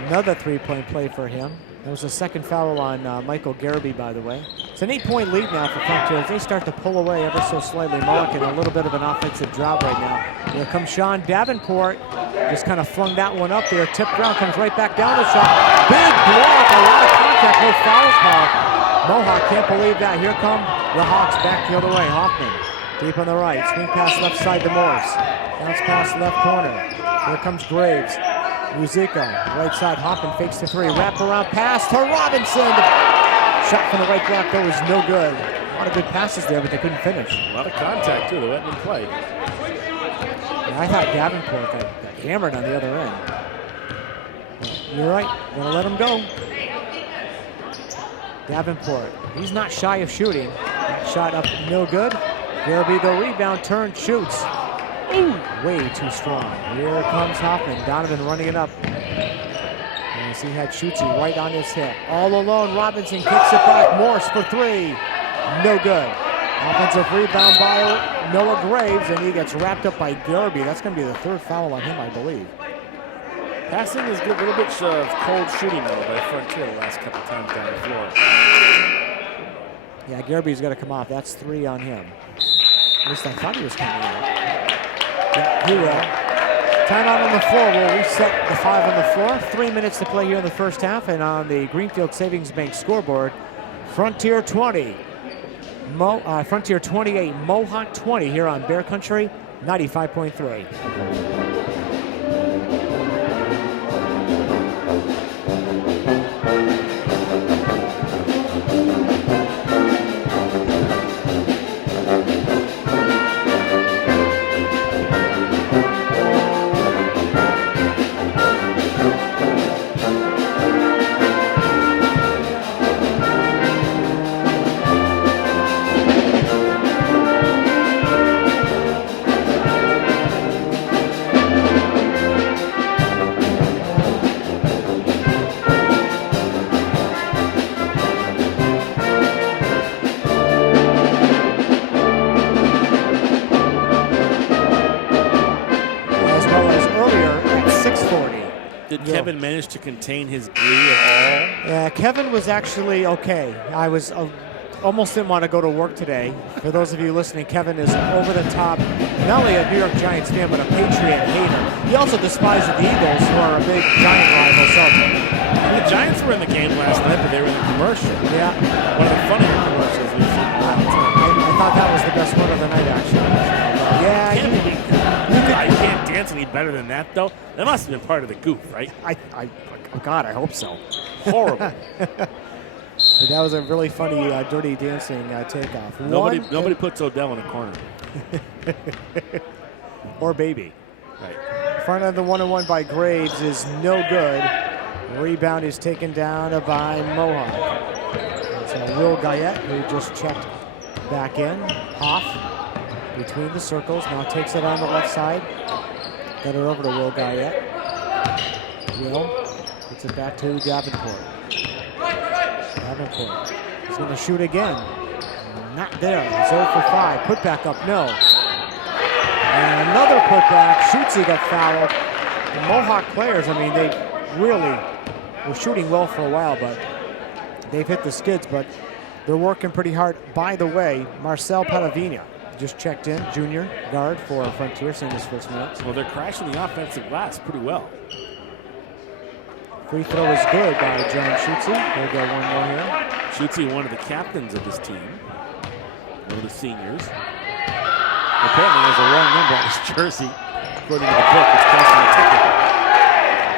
Another three-point play for him. There was a second foul on Michael Garrity, by the way. It's an 8-point lead now for Frontier. They start to pull away ever so slightly. Mohawk in a little bit of an offensive drought right now. Here comes Sean Davenport. Just kind of flung that one up there. Tipped ground, comes right back down the shot. Big block, a lot of contact, no foul call. Mohawk can't believe that. Here come the Hawks back the other way. Hoffman deep on the right. Swing pass left side to Morse. Bounce pass left corner. Here comes Graves. Musico, right side. Hoffman fakes the three. Wrap around pass to Robinson. Shot from the right block though is no good. A lot of good passes there, but they couldn't finish. A lot of contact too. They let them play. Yeah, I thought Davenport got hammered on the other end. But you're right. Gonna let him go. Davenport. He's not shy of shooting. That shot up no good. There'll be the rebound, turn, shoots. Ooh, way too strong. Here comes Hoffman. Donovan running it up. And he had Schutze right on his hip. All alone, Robinson kicks it back. Morse for three. No good. Offensive rebound by Noah Graves, and he gets wrapped up by Garrity. That's going to be the third foul on him, I believe. Passing is good. A little bit of cold shooting though by Frontier the last couple times down the floor. Yeah, Garrity's got to come off. That's three on him. At least I thought he was coming out. Yeah, he will. Timeout on the floor. We'll reset the 5 on the floor. 3 minutes to play here in the first half. And on the Greenfield Savings Bank scoreboard, Frontier 20. Frontier 28, Mohawk 20 here on Bear Country 95.3. Kevin managed to contain his glee at all? Yeah, Kevin was actually okay. I was almost didn't want to go to work today. For those of you listening, Kevin is over the top, not only a New York Giants fan, but a Patriot hater. He also despises the Eagles, who are a big Giant rival. So the Giants were in the game last night, but they were in the commercial. Yeah. One of the funnier commercials we've seen. I thought that was the best one of the night, actually. Yeah, you can't dance any better than that, though. That must have been part of the goof, right? Oh God, I hope so. Horrible. But that was a really funny Dirty Dancing takeoff. Nobody puts Odell in a corner. Or Baby. Right. Front of the 1-on-1 by Graves is no good. Rebound is taken down by Mohawk. It's Will Guyette, who just checked back in. Hoff between the circles, now takes it on the left side. Got it over to Will Guyette. Will gets it back to Davenport. Davenport is going to shoot again. Not there. He's 0 for 5. Put back up, no. And another putback. Schutze got fouled. The Mohawk players, I mean, they really were shooting well for a while, but they've hit the skids, but they're working pretty hard. By the way, Marcel Padavina just checked in, junior guard for Frontier, seeing his first minutes. Well, they're crashing the offensive glass pretty well. Free throw is good by John Schutze. We'll get one more here. Schutze, one of the captains of this team, one of the seniors. Apparently has a wrong number on his jersey. According to the book, it's costing a ticket.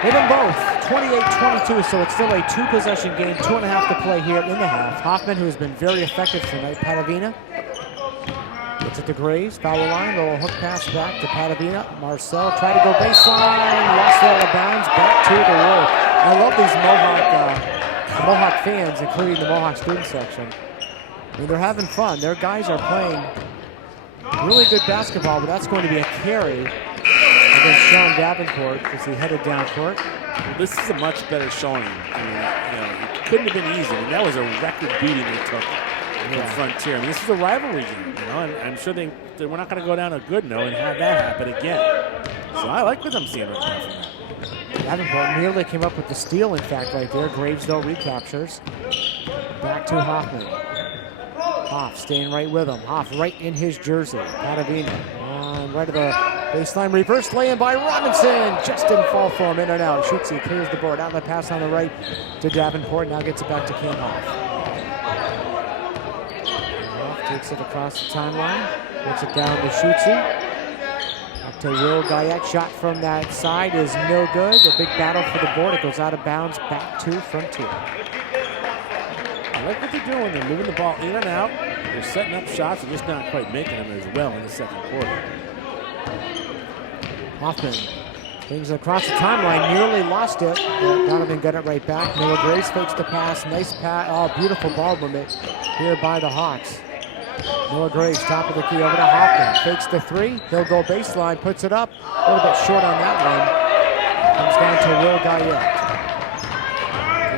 Hit them both, 28-22, so it's still a two-possession game, 2.5 to play here in the half. Hoffman, who has been very effective tonight, Padavina. Gets it to Graves, foul line, little hook pass back to Padavina. Marcel tried to go baseline, lost it out of bounds, back to the work. I love these Mohawk fans, including the Mohawk student section. I mean, they're having fun. Their guys are playing really good basketball, but that's going to be a carry against Sean Davenport as he headed down court. Well, this is a much better showing. I mean, it couldn't have been easy. I mean, that was a record beating they took from Frontier. I mean, this is a rivalry game, and I'm sure they were not going to go down a good note and have that happen again. So I like what I'm seeing right now from that. Davenport nearly came up with the steal, in fact, right there. Graves, though, recaptures. Back to Hoffman. Hoff staying right with him. Hoff right in his jersey. Patavina on right of the baseline. Reverse lay-in by Robinson. Just didn't fall for him. In and out. Shoots, he clears the board. Out the pass on the right to Davenport. Now gets it back to Cam Hoff. Hoff takes it across the timeline. Puts it down to Schutze. Up to Will Guyette. Shot from that side is no good. A big battle for the board. It goes out of bounds back to Frontier. I like what they're doing. They're moving the ball in and out. They're setting up shots and just not quite making them as well in the second quarter. Hoffman brings it across the timeline. Nearly lost it. But Donovan got it right back. Noah Graves fakes the pass. Nice pass. Oh, beautiful ball movement here by the Hawks. Noah Graves, top of the key over to Hoffman. Fakes the three. He'll go baseline. Puts it up. A little bit short on that one. Comes down to Will Guyette.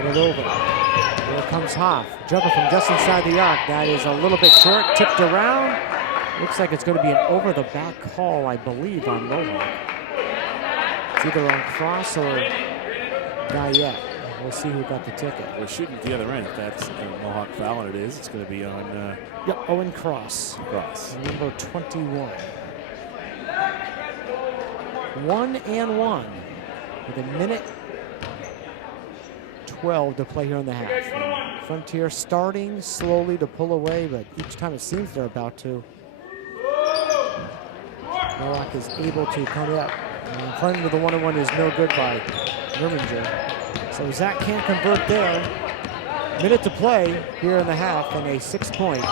Get it over. Here comes Hoff. Jumper from just inside the arc. That is a little bit short. Tipped around. Looks like it's going to be an over-the-back call, I believe, on Mohawk. It's either on Cross or Guyette. We'll see who got the ticket. We're shooting at the other end. If that's a Mohawk foul, and it is, it's going to be on... Yep, Owen Cross. Cross. Number 21. 1-1 with a minute 12 to play here in the half. And Frontier starting slowly to pull away, but each time it seems they're about to, Mohawk is able to come up. And front of the 1-1 is no good by Nerminger. So Zach can't convert there. Minute to play here in the half, and a 6-point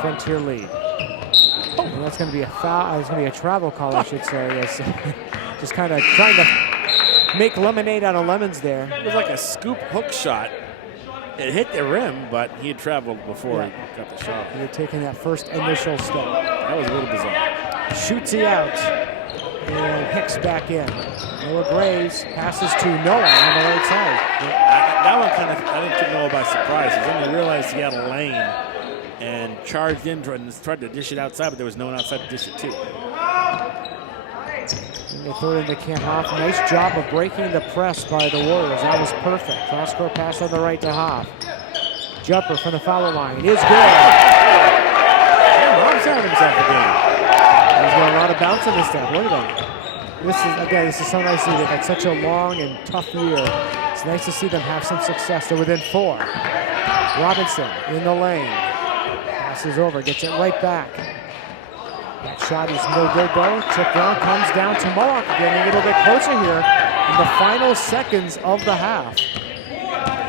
Frontier lead. And that's going to be a foul. It's going to be a travel call, I should say. It's just kind of trying to make lemonade out of lemons there. It was like a scoop hook shot. It hit the rim, but he had traveled before he got the shot. You're taking that first initial step. That was a little bizarre. Shoots he out. And Hicks back in. Noah Graves passes to Noah on the right side. That one kind of, I think, took Noah by surprise. He only realized he had a lane and charged in and tried to dish it outside, but there was no one outside to dish it to. And they throw it into Cam Hoff. Nice job of breaking the press by the Warriors. That was perfect. Cross-court pass on the right to Hoff. Jumper from the foul line is good. Hoff's having himself a game. He's got a lot of bounce in this stuff. Look at him. This is so nice to see. They've had such a long and tough year. It's nice to see them have some success. They're within 4. Robinson in the lane. Passes over, gets it right back. That shot is no good though. Tip down, comes down to Mohawk, getting a little bit closer here in the final seconds of the half.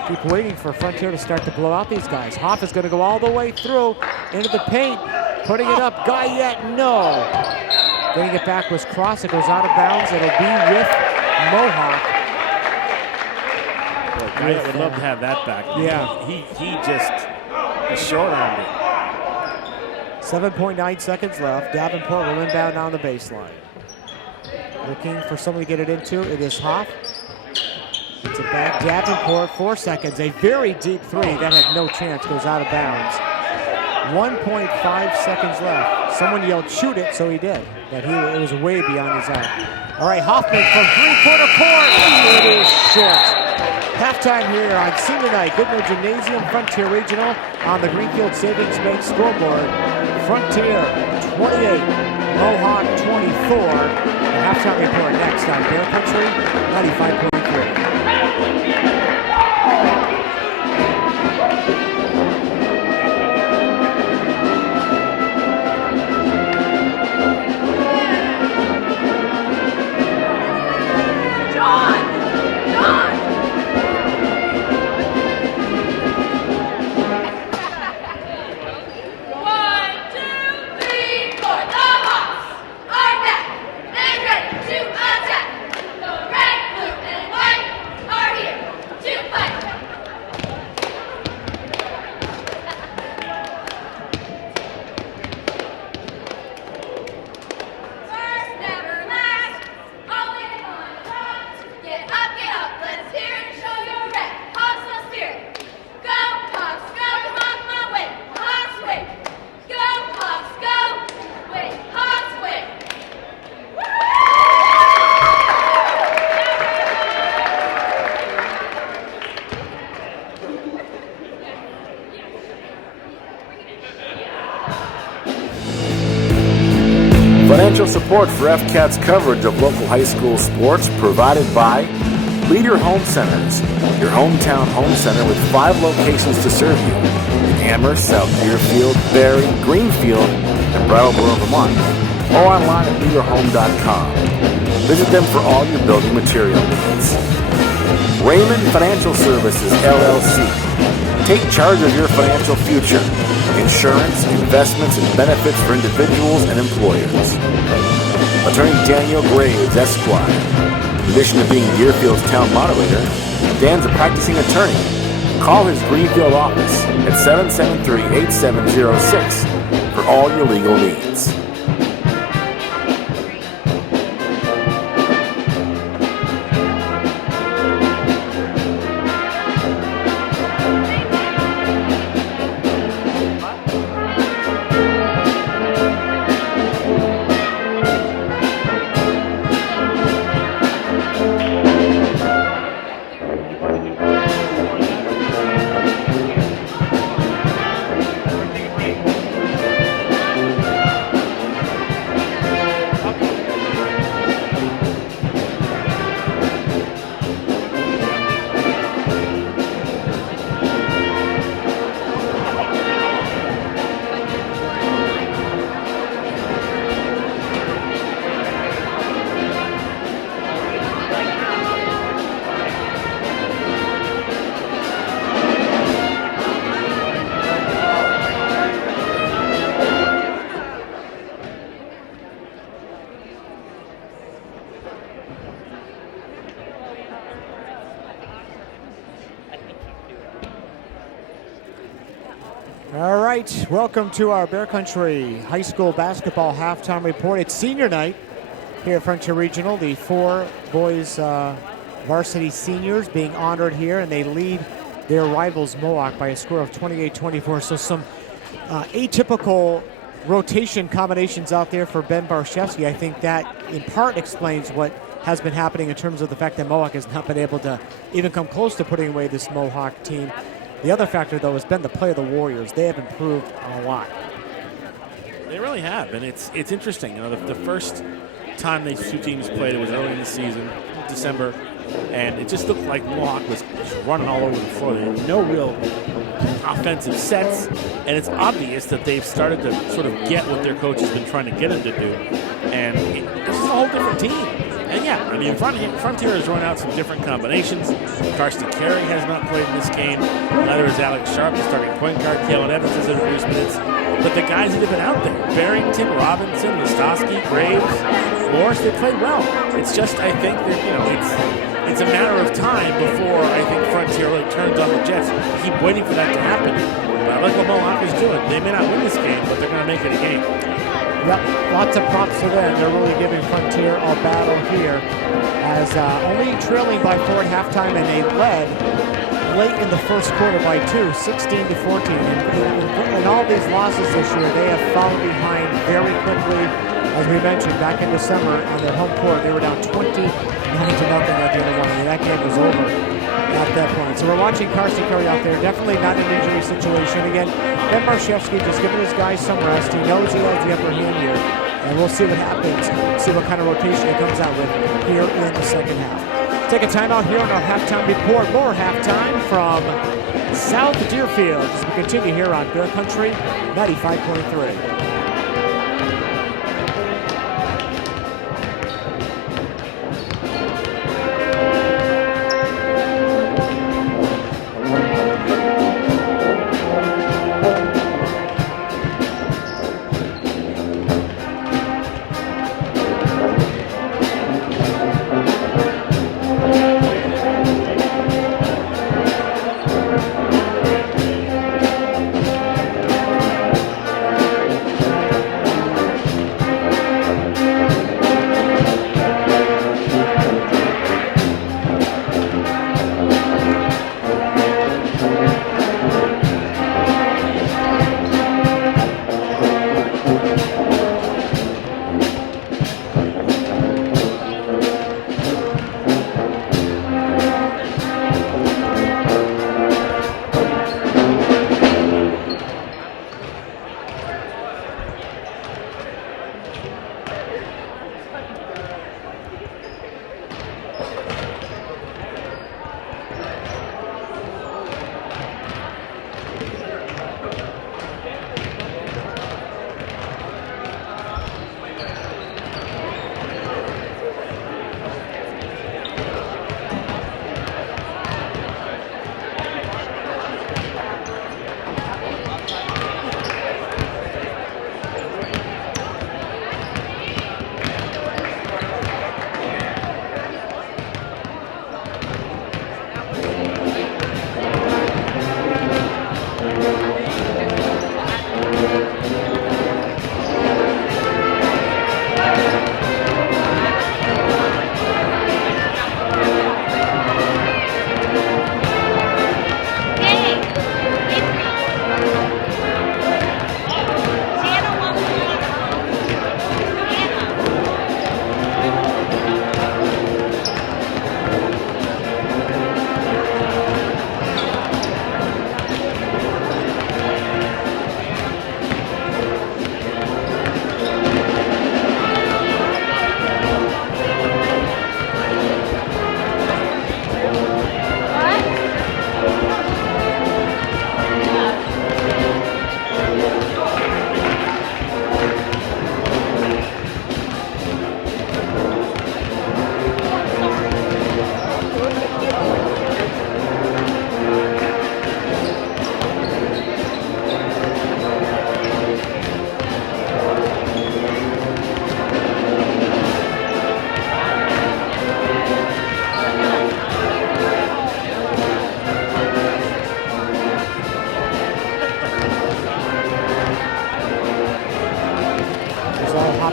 Keep waiting for Frontier to start to blow out these guys. Hoff is going to go all the way through into the paint. Putting it up, Guyette, no. Getting it back was Cross. It goes out of bounds. It'll be with Mohawk. Boy, Guyette would love to have that back. Yeah. He short-armed it. 7.9 seconds left. Davenport will inbound on the baseline. Looking for someone to get it into. It is Hoff. Gets it back. Davenport, 4 seconds. A very deep three. That had no chance. Goes out of bounds. 1.5 seconds left. Someone yelled, shoot it, so he did. But it was way beyond his arm. All right, Hoffman from three-quarter court. It is short. Halftime here on senior night. Goodnow Gymnasium, Frontier Regional on the Greenfield Savings Bank scoreboard. Frontier 28, Mohawk 24. The halftime report next on Bear Country 95.3. Financial support for FCAT's coverage of local high school sports provided by Leader Home Centers, your hometown home center with 5 locations to serve you in Amherst, South Deerfield, Barrie, Greenfield, and Brattleboro, Vermont, or online at leaderhome.com. Visit them for all your building material needs. Raymond Financial Services, LLC. Take charge of your financial future. Insurance, investments, and benefits for individuals and employers. Attorney Daniel Graves, Esquire. In addition to being Deerfield's town moderator, Dan's a practicing attorney. Call his Greenfield office at 773-8706 for all your legal needs. All right, welcome to our Bear Country High School basketball halftime report. It's senior night here at Frontier Regional. The 4 boys varsity seniors being honored here, and they lead their rivals Mohawk by a score of 28-24. So some atypical rotation combinations out there for Ben Barshevsky. I think that in part explains what has been happening in terms of the fact that Mohawk has not been able to even come close to putting away this Mohawk team. The other factor, though, has been the play of the Warriors. They have improved a lot. They really have, and it's interesting. You know, the first time these two teams played, it was early in the season, December, and it just looked like Mohawk was running all over the floor. They had no real offensive sets, and it's obvious that they've started to sort of get what their coach has been trying to get them to do, and this is a whole different team. And yeah, I mean, Frontier has run out some different combinations. Karsten Carey has not played in this game. Neither is Alex Sharp, the starting point guard. Kalen Evans has introduced minutes. But the guys that have been out there, Barrington, Robinson, Listowski, Graves, Morris, they played well. It's just, I think that, you know, it's a matter of time before I think Frontier really turns on the Jets. I keep waiting for that to happen. But I like what Mohawk is doing. They may not win this game, but they're going to make it a game. Yep, lots of props to them. They're really giving Frontier a battle here as only trailing by 4 at halftime, and they led late in the first quarter by 2, 16-14. And all these losses this year, they have fallen behind very quickly. As we mentioned, back in December on their home court, they were down 29-0 at the end of one. I mean, that game was over at that point. So we're watching Karsten Curry out there. Definitely not an injury situation. Again, Ben Barshevsky just giving his guys some rest. He knows he has the upper hand here. And we'll see what happens, see what kind of rotation he comes out with here in the second half. Take a timeout here on our halftime report. More halftime from South Deerfield as we continue here on Bear Country 95.3.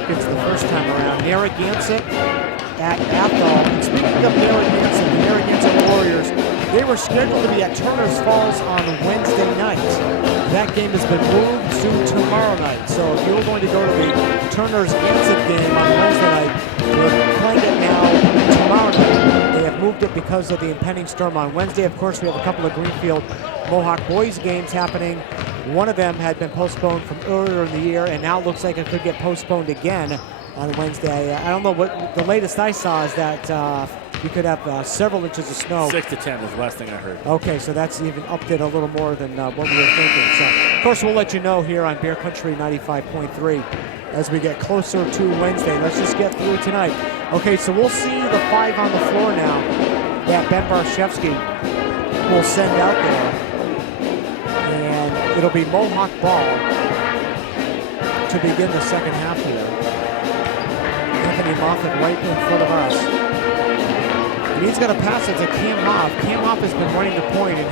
Hopkins the first time around. Narragansett at Athol. And speaking of Narragansett, the Narragansett Warriors, they were scheduled to be at Turner's Falls on Wednesday night. That game has been moved to tomorrow night. So if you're going to go to the Turner's Gansett game on Wednesday night, we're playing it now tomorrow night. They have moved it because of the impending storm on Wednesday. Of course, we have a couple of Greenfield Mohawk boys games happening. One of them had been postponed from earlier in the year, and now it looks like it could get postponed again on Wednesday. I don't know what the latest I saw is that you could have several inches of snow. 6 to 10 is the last thing I heard. Okay, so that's even upped it a little more than what we were thinking. So, of course, we'll let you know here on Bear Country 95.3 as we get closer to Wednesday. Let's just get through tonight. Okay, so we'll see the 5 on the floor now that Ben Barshevsky will send out there. And it'll be Mohawk ball to begin the second half here. Anthony Moffat right in front of us. And he's got to pass it to Cam Hoff. Cam Hoff has been running the point, and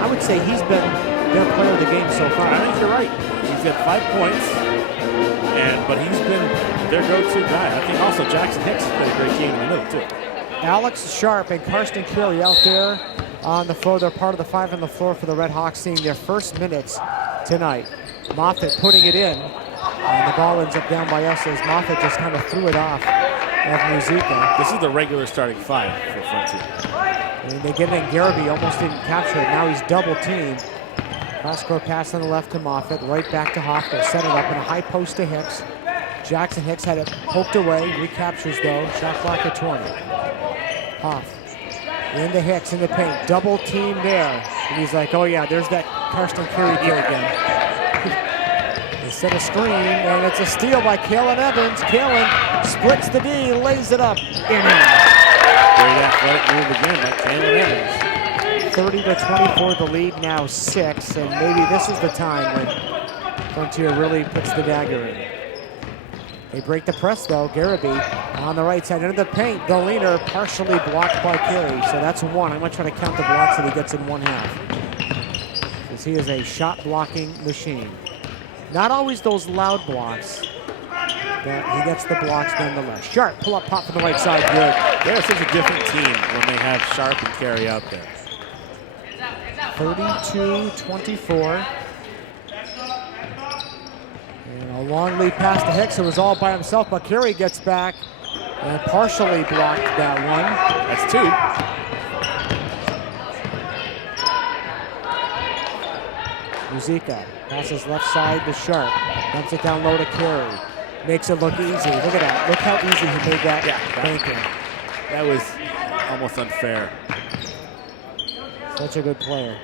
I would say he's been their player of the game so far. I think you're right. He's got 5 points, but he's been their go-to guy. I think also Jackson Hicks has played a great game in the middle, too. Alex Sharp and Karsten Carey out there on the floor. They're part of the 5 on the floor for the Red Hawks, seeing their first minutes tonight. Moffat putting it in, and the ball ends up down by us as Moffat just kind of threw it off of Muzica. This is the regular starting 5 for Frontier. And they get it in. Garrity almost didn't capture it. Now he's double teamed. Cross-court pass on the left to Moffat, right back to Hoff. They'll set it up in a high post to Hicks. Jackson Hicks had it poked away. Recaptures though. Shot clock at 20. Hoff into Hicks in the paint. Double team there. And he's like, oh yeah, there's that Karsten Carey kid again. They set a screen, and it's a steal by Kalen Evans. Kalen splits the D, lays it up, in. Great athletic move again by Kalen Evans. 30-24 the lead, now 6, and maybe this is the time when Frontier really puts the dagger in. They break the press though. Garrity on the right side into the paint. The leaner partially blocked by Carey, so that's 1. I'm going to try to count the blocks that he gets in one half, because he is a shot blocking machine. Not always those loud blocks, but he gets the blocks nonetheless. Sharp, pull up pop from the right side, good. They're such a different team when they have Sharp and Carey out there. 32-24. And a long lead pass to Hicks, who was all by himself, but Carey gets back and partially blocked that one. That's 2. Muzica passes left side to Sharp. Dumps it down low to Carey. Makes it look easy. Look at that. Look how easy he made that banking. That was almost unfair. Such a good player.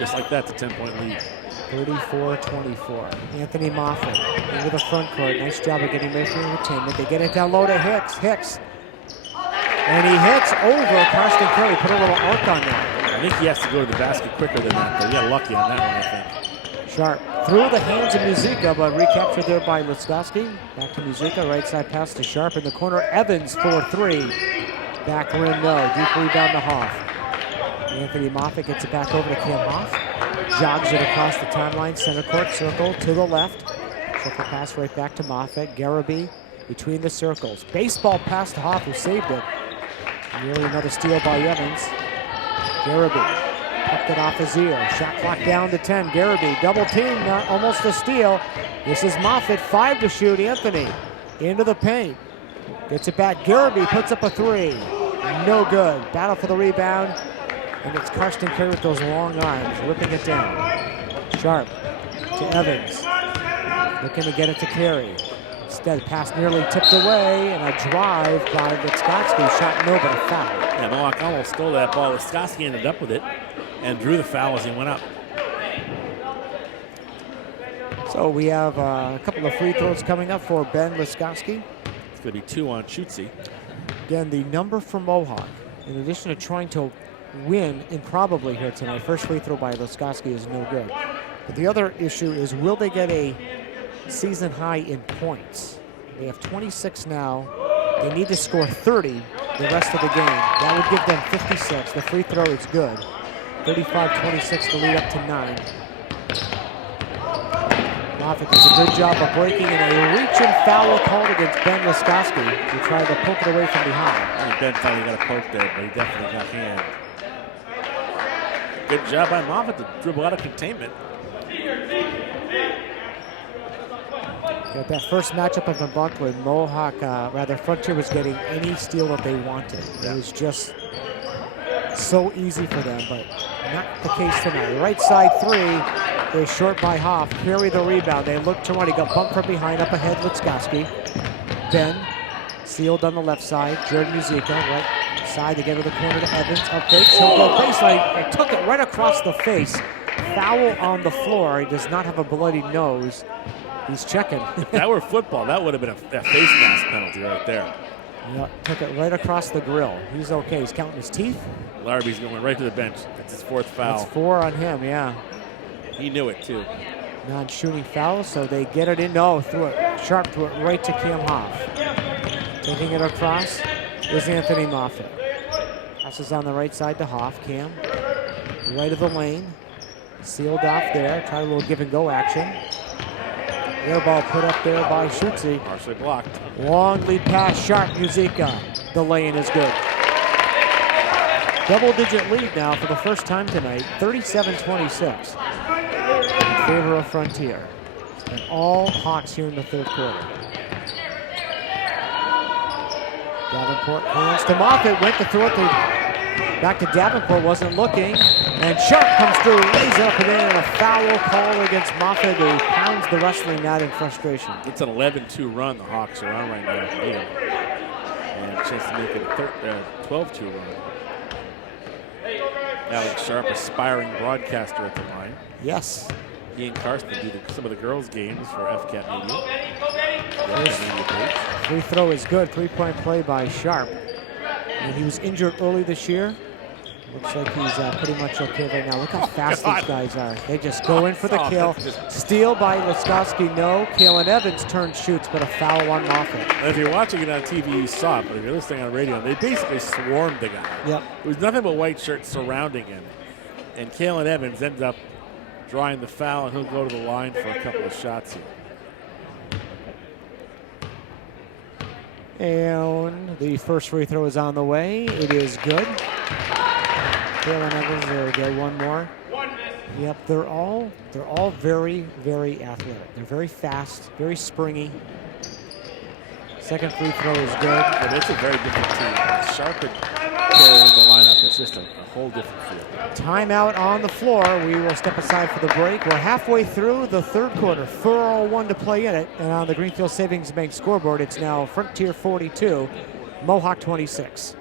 Just like that, it's a 10-point lead. 34-24. Anthony Moffat into the front court. Nice job of getting away from the entertainment. They get it down low to Hicks. Hicks. And he hits over Karsten Carey. Put a little arc on that. I think he has to go to the basket quicker than that, though. He got lucky on that one, I think. Sharp through the hands of Muzica, but recaptured there by Liskoski. Back to Muzica. Right side pass to Sharp in the corner. Evans for 3. Back rim, no. Deep rebound to Hoff. Anthony Moffat gets it back over to Cam Hoff. Jogs it across the timeline. Center court circle to the left. Circle pass right back to Moffat. Garrity between the circles. Baseball pass to Hoff, who saved it. Nearly another steal by Evans. Garrity pucked it off his ear. Shot clock down to 10. Garrity double team, almost a steal. This is Moffat, 5 to shoot. Anthony into the paint. Gets it back. Garrity puts up a 3. No good. Battle for the rebound. And it's Karsten Carey with those long arms, ripping it down. Sharp to Evans. Looking to get it to Carey. Instead, pass nearly tipped away, and a drive by Liskoski. Shot no, but a foul. Yeah, Mohawk almost stole that ball. Liskoski ended up with it and drew the foul as he went up. So we have a couple of free throws coming up for Ben Liskoski. It's going to be 2 on Schutze. Again, the number for Mohawk, in addition to trying to win improbably here tonight, first free throw by Liskoski is no good. But the other issue is, will they get a season high in points? They have 26 now. They need to score 30 the rest of the game. That would give them 56. The free throw is good. 35-26 to lead up to 9. Moffett does a good job of breaking, and a reach-in foul called against Ben Laskoski, who tried to poke it away from behind. I think Ben thought he got a poke there, but he definitely got hand. Good job by Moffett to dribble out of containment. Got that first matchup up in Buckland, Mohawk, Frontier was getting any steal that they wanted. It was just so easy for them, but not the case tonight. Right side three is short by Hoff. Carry the rebound. They look to run. He got bumped from behind. Up ahead, Laskoski. Ben sealed on the left side. Jordan Muzica, right side to get to the corner to Evans. Up fake. He'll go baseline. He took it right across the face. Foul on the floor. He does not have a bloody nose. He's checking. If that were football, that would have been a face mask penalty right there. Yep, took it right across the grill. He's okay. He's counting his teeth. Larby's going right to the bench. That's his fourth foul. That's 4 on him, yeah. He knew it, too. Non-shooting foul, so they get it in. No, threw it. Sharp threw it right to Cam Hoff. Taking it across is Anthony Moffett. Passes on the right side to Hoff. Cam, right of the lane. Sealed off there. Try a little give-and-go action. Air ball put up there by Schutze. Partially blocked. Long lead pass, Sharp, Muzica. The lay-in is good. Double-digit lead now for the first time tonight, 37-26 in favor of Frontier. And all Hawks here in the third quarter. Davenport hands to Moffett, went to throw it back to Davenport, wasn't looking. And Sharp comes through, lays it up and in, and a foul call against Moffett, who pounds the wrestling mat in frustration. It's an 11-2 run the Hawks are on right now. And a chance to make it a 12-2 run. Alex Sharp, aspiring broadcaster at the line. Yes. He and Karsten do some of the girls' games for FCAT Media. Free throw is good. Three-point play by Sharp. And he was injured early this year. Looks like he's pretty much okay right now. Look how fast these guys are. They just go in for the kill. Steal by Laskoski, no. Kalen Evans turns, shoots, but a foul on Moffett. If you're watching it on TV, you saw it, but if you're listening on radio, they basically swarmed the guy. Yep. It was nothing but white shirts surrounding him. And Kalen Evans ends up drawing the foul, and he'll go to the line for a couple of shots here. And the first free throw is on the way. It is good. Kalen Evans, there we go, one more. Yep, they're all very, very athletic. They're very fast, very springy. Second free throw is good. But it's a very different team. Sharp and Carey in the lineup. It's just a whole different field. Timeout on the floor. We will step aside for the break. We're halfway through the third quarter. 4:01 to play in it. And on the Greenfield Savings Bank scoreboard, it's now Frontier 42, Mohawk 26.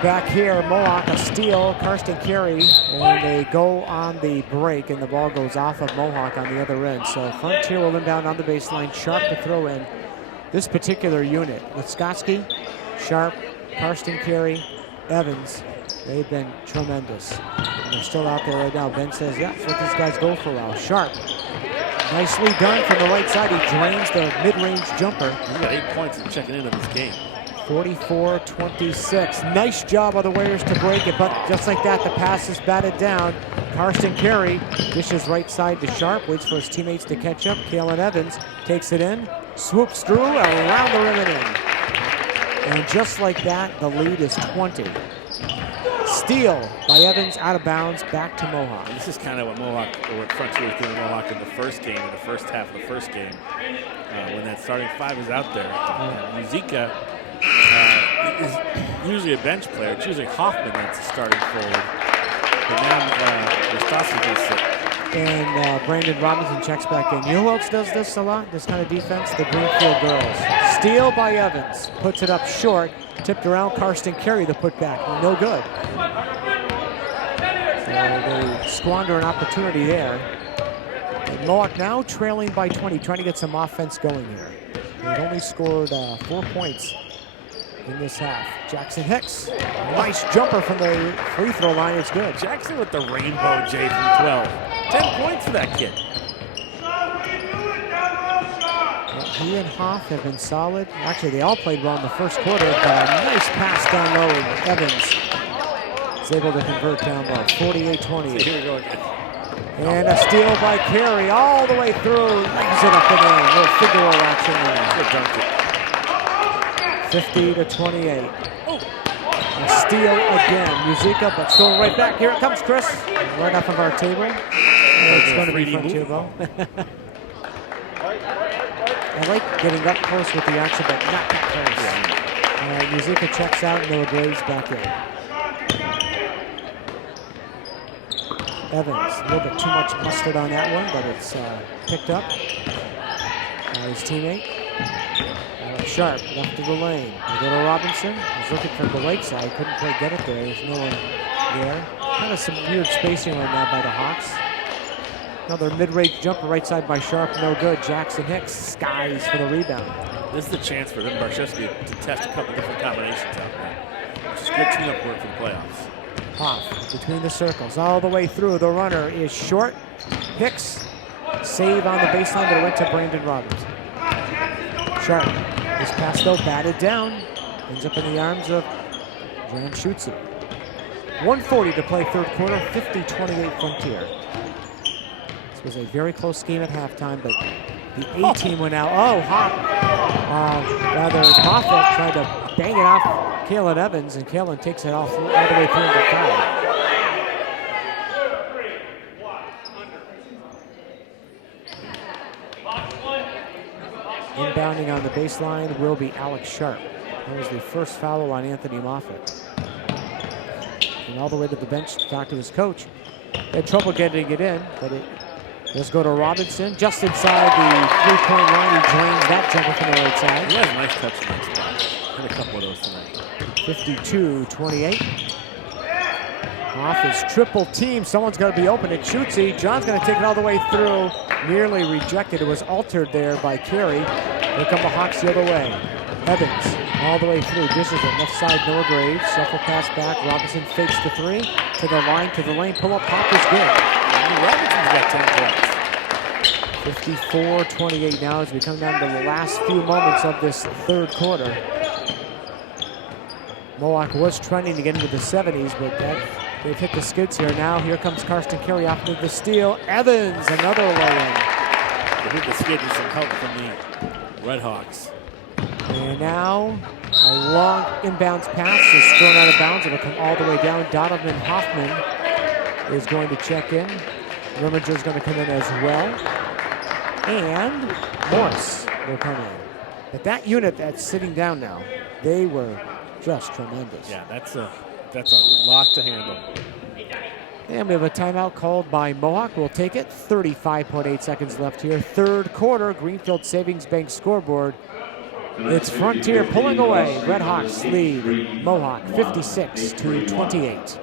Back here, Mohawk, a steal, Karsten Carey, and they go on the break, and the ball goes off of Mohawk on the other end. So Frontier will inbound on the baseline, Sharp to throw in this particular unit. Laskoski, Sharp, Karsten Carey, Evans, they've been tremendous. And they're still out there right now. Ben says, yeah, that's what these guys go for a while. Sharp, nicely done from the right side. He drains the mid-range jumper. He's got 8 points in checking into this game. 44-26. Nice job of the Warriors to break it, but just like that, the pass is batted down. Karsten Carey dishes right side to Sharp, waits for his teammates to catch up. Kalen Evans takes it in, swoops through, around the rim and in. And just like that, the lead is 20. steal by Evans, out of bounds, back to Mohawk. And this is kind of what what Frontier was doing to Mohawk in the first game, in the first half of the first game, when that starting five is out there. Muzika is usually a bench player. It's usually Hoffman that's the starting forward. But now Rastasi does sit. And Brandon Robinson checks back in. You know who else does this a lot, this kind of defense? The Greenfield girls. Steal by Evans. Puts it up short. Tipped around. Karsten Carey, the putback. No good. So they squander an opportunity there. And Mohawk now trailing by 20, trying to get some offense going here. They've only scored 4 points in this half. Jackson Hicks, nice jumper from the free throw line. It's good. Jackson with the rainbow J from 12. 10 points for that kid. Well, he and Hoff have been solid. Actually, they all played well in the first quarter, but a nice pass down low. Evans is able to convert down low. 48-28. Here we go again. And a steal by Carey all the way through. Leaves it up and in. A little finger roll action there. 50-28. A steal again. Muzika, but still right back. Here it comes, Chris. Right off of our table. It's going to be Frontier ball. I like getting up close with the action, but not that close. Muzika checks out, Noah Graves back in. Evans, a little bit too much mustard on that one, but it's picked up by his teammate. Sharp, left of the lane. They go to Robinson. He's looking from the lake side. Couldn't quite get it there. There's no one there. Kind of some weird spacing right now by the Hawks. Another mid-range jumper right side by Sharp. No good. Jackson Hicks skies for the rebound. This is the chance for them, Barshevsky, to test a couple different combinations out there. Which is good team-up work for the playoffs. Hoff between the circles all the way through. The runner is short. Hicks save on the baseline, but it went to Brandon Roberts. Sharp. This pass though batted down. Ends up in the arms of Jan Schutze. 1:40 to play third quarter. 50-28 Frontier. This was a very close game at halftime, but the A team went out. Oh, Hoff. Moffett tried to bang it off Kalen Evans, and Kalen takes it all the way through the foul. Inbounding on the baseline will be Alex Sharp. That was the first foul on Anthony Moffett. And all the way to the bench to talk to his coach. They had trouble getting it in, but it does go to Robinson. Just inside the three-point line, he drains that jumper from the right side. He has a nice touch in that spot. Had a couple of those tonight. 52-28. Hoff is triple team. Someone's got to be open. It's Schutze. John's going to take it all the way through. Nearly rejected. It was altered there by Carey. Here come the Hawks the other way. Evans all the way through. Dishes it left side. Noah Graves. Shuffle pass back. Robinson fakes the three. To the line. To the lane. Pull up. Pop is good. Robinson's got 10 points. 54-28 now as we come down to the last few moments of this third quarter. Mohawk was trending to get into the 70s, but they've hit the skids here now. Here comes Karsten Carey off to the steal. Evans, another lay-in. They hit the skids with some help from the Red Hawks. And now a long inbounds pass is thrown out of bounds. It'll come all the way down. Donovan Hoffman is going to check in. Rimminger is going to come in as well. And Morris will come in. But that unit that's sitting down now, they were just tremendous. Yeah, that's a lot to handle. And we have a timeout called by Mohawk. We'll take it. 35.8 seconds left here. Third quarter, Greenfield Savings Bank scoreboard. It's Frontier pulling away. Red Hawks lead Mohawk 56-28.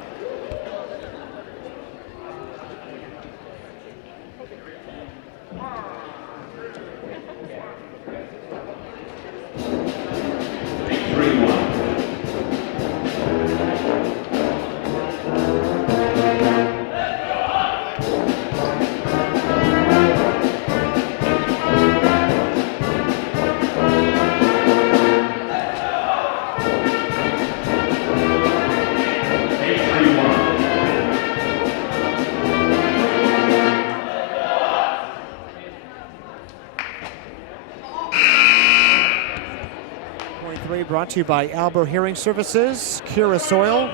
Brought to you by Albert Hearing Services, Cura Soil,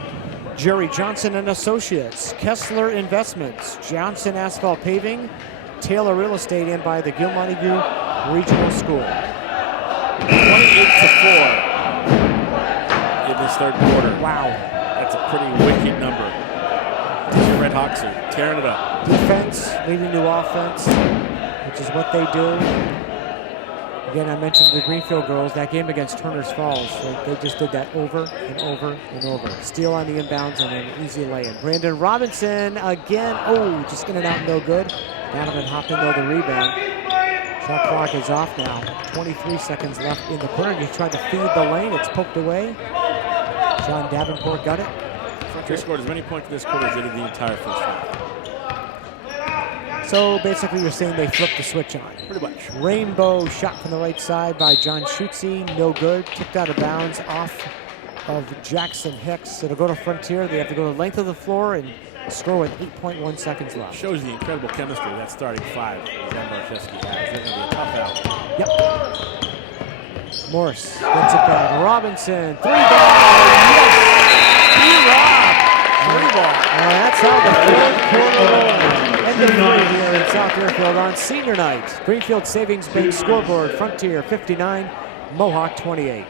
Jerry Johnson and Associates, Kessler Investments, Johnson Asphalt Paving, Taylor Real Estate, and by the Gilmontague Regional School. 28-4 in this third quarter. Wow. That's a pretty wicked number. The Red Hawks are tearing it up. Defense leading to offense, which is what they do. Again, I mentioned the Greenfield girls, that game against Turner's Falls. They just did that over and over and over. Steal on the inbounds and an easy lay-in. Brandon Robinson again. Oh, just in and out, no good. Donovan Hopping, though, the rebound. Shot clock is off now. 23 seconds left in the quarter. He tried to feed the lane. It's poked away. John Davenport got it. Frontier scored as many points in this quarter as they did the entire first half. So basically you're saying they flipped the switch on. Pretty much. Rainbow shot from the right side by John Schutze, no good. Kicked out of bounds off of Jackson Hicks. It'll go to Frontier. They have to go to the length of the floor and score with 8.1 seconds left. Shows the incredible chemistry that starting five Jan Barshevsky has. They're going to be a tough out. Yep. Morris gets it back. Robinson, three ball. Yes! Three ball. That's how the third quarter end of three here in South Deerfield on senior night. Greenfield Savings Bank scoreboard. Frontier 59, Mohawk 28.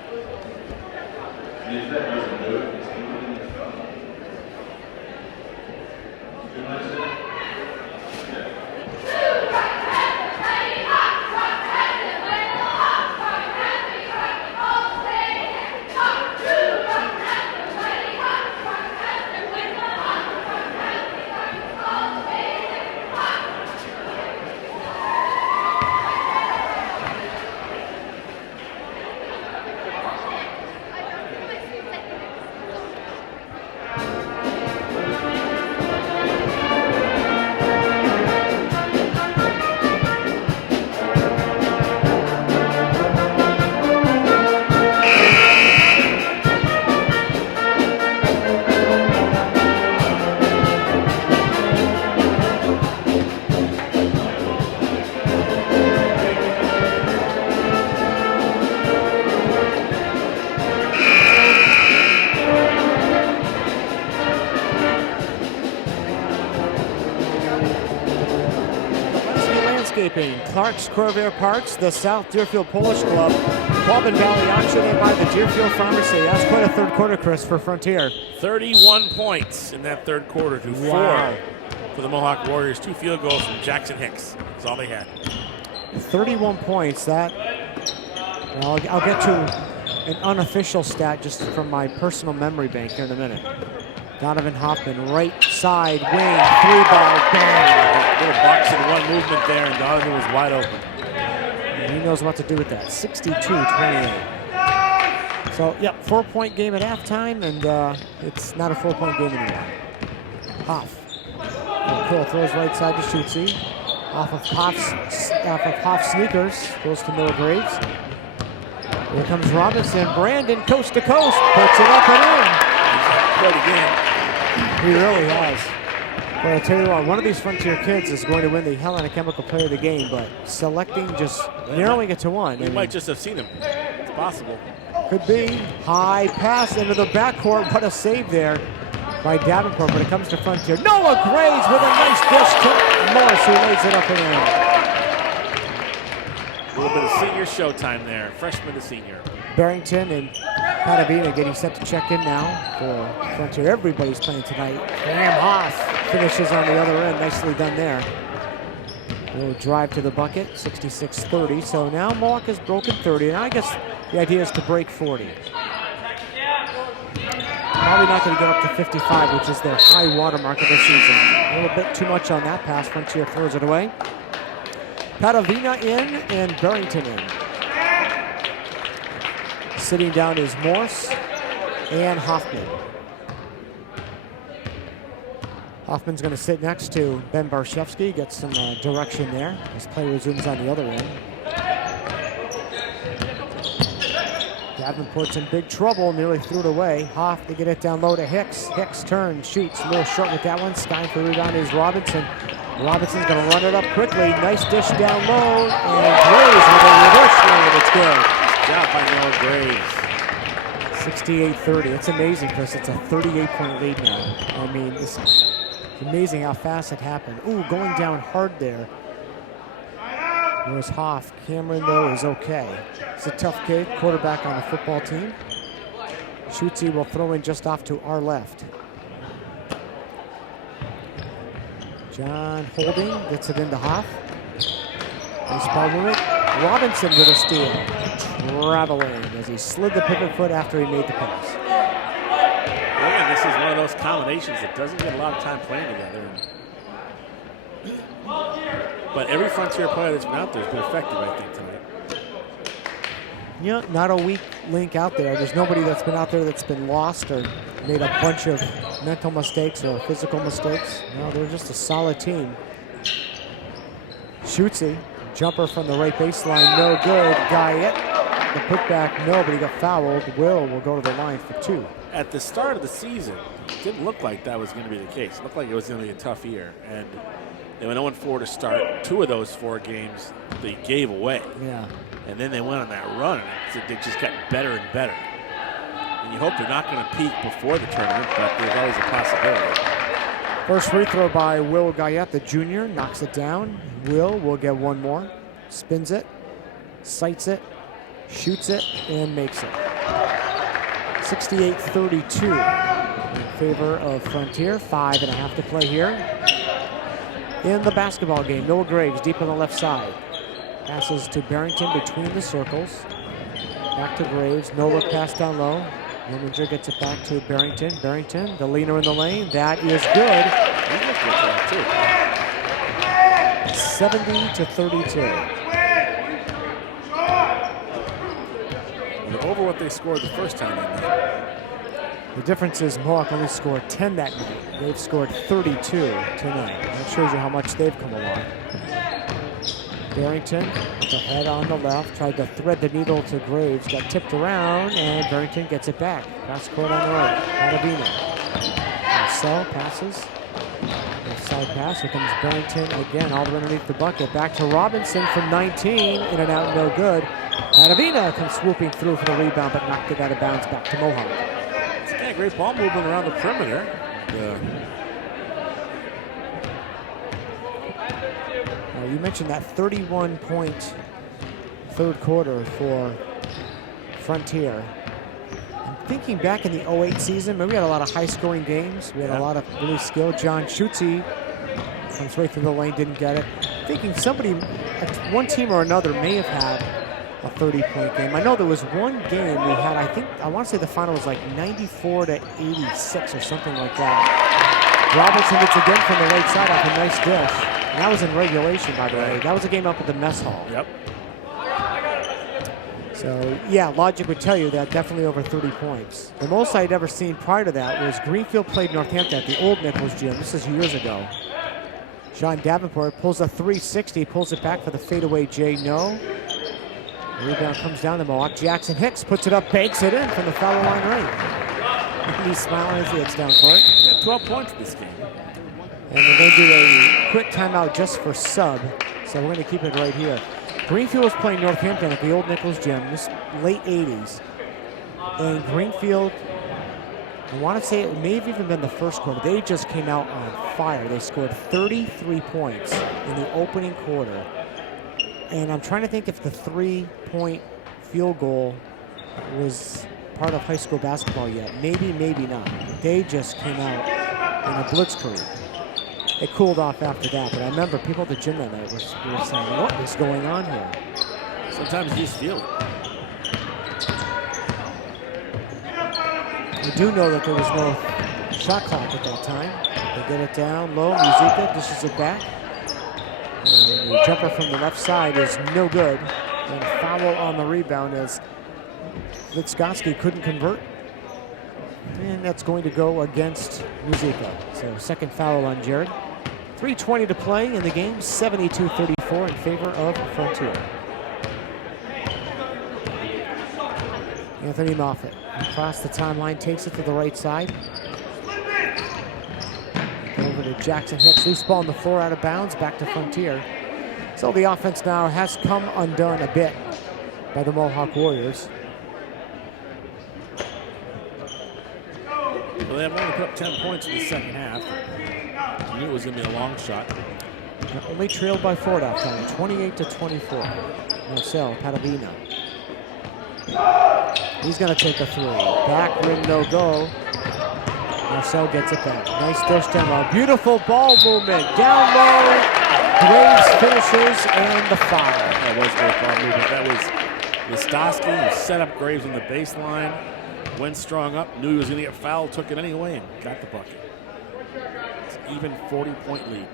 Clark's Corvair Parts, the South Deerfield Polish Club, Quabbin Valley Auction, and by the Deerfield Pharmacy. That's quite a third quarter, Chris, for Frontier. 31 points in that third quarter to 4 for the Mohawk Warriors. 2 field goals from Jackson Hicks. That's all they had. 31 points. That, well, I'll get to an unofficial stat just from my personal memory bank here in a minute. Donovan Hoffman, right side wing, 3-ball, bang. Little box and one movement there, and Donovan was wide open. And he knows what to do with that. 62-28. So, yep, 4-point game at halftime, and it's not a 4-point game anymore. Hoff. Curl throws right side to Schutze. Off of Hoff's sneakers, goes to Noah Graves. Here comes Robinson. Brandon, coast to coast, puts it up and in. Good again. He really has. But I'll tell you what, one of these Frontier kids is going to win the Helena Chemical Player of the Game, but selecting, just narrowing it to one. We might just have seen him. It's possible. Could be. High pass into the backcourt. What a save there by Davenport, but it comes to Frontier. Noah Graves with a nice dish to Morris, who lays it up and in. A little bit of senior showtime there. Freshman to senior. Barrington and Patavina getting set to check in now for Frontier. Everybody's playing tonight. Graham Hoff finishes on the other end. Nicely done there. We'll drive to the bucket, 66-30. So now Mohawk has broken 30, and I guess the idea is to break 40. Probably not going to get up to 55, which is their high water mark of the season. A little bit too much on that pass. Frontier throws it away. Patavina in and Barrington in. Sitting down is Morse and Hoffman. Hoffman's going to sit next to Ben Barshevsky, get some direction there as play resumes on the other end. Davenport's in big trouble, nearly threw it away. Hoff to get it down low to Hicks. Hicks turns, shoots, a little short with that one. Stein for the rebound is Robinson. Robinson's going to run it up quickly. Nice dish down low, and Graves with a reverse lane. It's good. Good job by Noah Graves. 68-30. It's amazing because it's a 38-point lead now. I mean, it's amazing how fast it happened. Ooh, going down hard there. There's Hoff. Cameron, though, is okay. It's a tough kid, quarterback on the football team. Schutze will throw in just off to our left. John Holding gets it into Hoff. Nice ball movement. Robinson with a steal. Traveling as he slid the pivot foot after he made the pass. Again, this is one of those combinations that doesn't get a lot of time playing together. But every Frontier player that's been out there has been effective, I think, tonight. Yeah, not a weak link out there. There's nobody that's been out there that's been lost or made a bunch of mental mistakes or physical mistakes. No, they're just a solid team. Schutze, jumper from the right baseline, no good. Guyette, the putback, no, but he got fouled. Will go to the line for 2. At the start of the season, it didn't look like that was going to be the case. It looked like it was going to be a tough year. And they went 0-4 to start. 2 of those 4 games they gave away. Yeah. And then they went on that run, and they just got better and better. And you hope they're not going to peak before the tournament, but there's always a possibility. First free throw by Will Guyette, the junior, knocks it down. Will get one more. Spins it, sights it, shoots it, and makes it. 68-32 in favor of Frontier. 5.5 to play here. In the basketball game, Noah Graves deep on the left side. Passes to Barrington between the circles. Back to Graves. No look pass down low. Yeomanger gets it back to Barrington. Barrington, the leaner in the lane. That is good. 70-32. They're over what they scored the first time in there. The difference is Mohawk only scored 10 that night. They've scored 32 tonight. That shows you how much they've come along. Barrington, the head on the left, tried to thread the needle to Graves, got tipped around, and Barrington gets it back. Cross court on the right, Palavina. Marcel passes. Left side pass, here comes Barrington again, all the way underneath the bucket. Back to Robinson from 19, in and out, no good. Palavina comes swooping through for the rebound, but knocked it out of bounds back to Mohawk. It's a great ball movement around the perimeter. You mentioned that 31-point third quarter for Frontier. I'm thinking back in the 08 season, we had a lot of high-scoring games. We had a lot of really skilled. John Schutze comes right through the lane, didn't get it. Thinking somebody, one team or another may have had a 30-point game. I know there was one game we had, I want to say the final was like 94-86 or something like that. Robinson hits again from the right side off a nice dish. And that was in regulation, by the way. That was a game up at the mess hall. Yep. So, yeah, logic would tell you that definitely over 30 points. The most I'd ever seen prior to that was Greenfield played Northampton at the old Nichols gym. This is years ago. Sean Davenport pulls a 360, pulls it back for the fadeaway J. No. The rebound comes down to Mohawk. Jackson Hicks puts it up, banks it in from the foul line right. He's smiling as he hits down court. 12 points this game. And we're going to do a quick timeout just for sub. So we're going to keep it right here. Greenfield was playing Northampton at the old Nichols gym, this late 80s. And Greenfield, I want to say it may have even been the first quarter. They just came out on fire. They scored 33 points in the opening quarter. And I'm trying to think if the 3-point field goal was part of high school basketball yet. Maybe, maybe not. They just came out in a blitzkrieg. It cooled off after that, but I remember people at the gym that night were saying, what is going on here? Sometimes you feel it. We do know that there was no shot clock at that time. They get it down low. Muzica dishes it back. And the jumper from the left side is no good. And foul on the rebound as Litskoski couldn't convert. And that's going to go against Muzica. So second foul on Jared. 3:20 to play in the game. 72-34 in favor of Frontier. Anthony Moffett across the timeline, takes it to the right side. Over to Jackson Hicks, loose ball on the floor, out of bounds, back to Frontier. So the offense now has come undone a bit by the Mohawk Warriors. Well, they have only put up 10 points in the second half. I knew it was going to be a long shot. Only trailed by 4 at halftime, 28-24. Marcel Padavina. He's going to take a 3. Back rim, no go. Marcel gets it back. Nice dish down low. Beautiful ball movement. Down low. Graves finishes and the foul. That was great ball movement. That was Listowski, who set up Graves on the baseline. Went strong up, knew he was going to get fouled, took it anyway, and got the bucket. It's an even 40-point lead.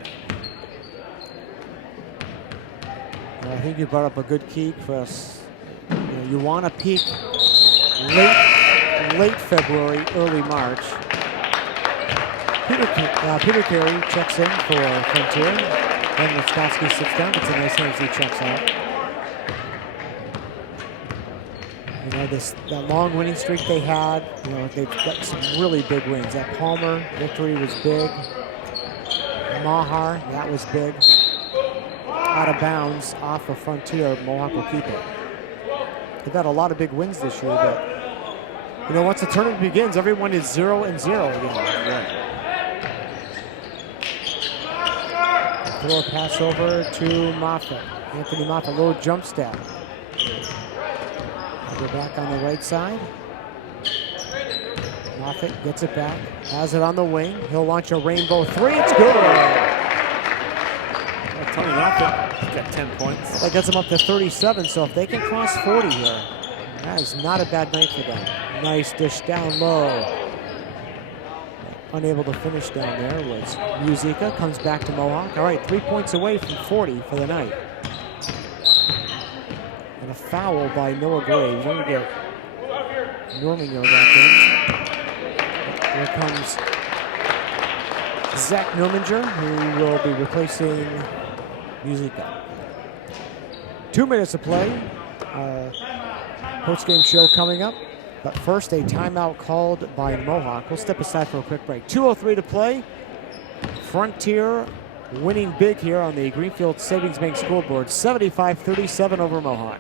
Well, I think you brought up a good key, Chris. You want to peak late February, early March. Peter Carey checks in for Frontier. Then Listowski sits down, gets a nice hand as he checks out. You know, that long winning streak they had, you know, they've got some really big wins. That Palmer victory was big. Mahar, that was big. Out of bounds off of Frontier, Mohawk will keep it. They've had a lot of big wins this year, but you know, once the tournament begins, everyone is 0-0 again. Right. Throw a pass over to Moffett. Anthony Moffett, little jump step. Go back on the right side. Moffett gets it back, has it on the wing. He'll launch a rainbow 3. It's good. Tony Moffett got 10 points. That gets them up to 37. So if they can cross 40 here, that is not a bad night for them. Nice dish down low. Unable to finish down there was Musica. Comes back to Mohawk. All right, 3 points away from 40 for the night. And a foul by Noah Graves. We're going to get Norminger back in. Here comes Zach Norminger, who will be replacing Musica. 2 minutes to play. Postgame show coming up. But first, a timeout called by Mohawk. We'll step aside for a quick break. 2:03 to play. Frontier winning big here on the Greenfield Savings Bank scoreboard. 75-37 over Mohawk.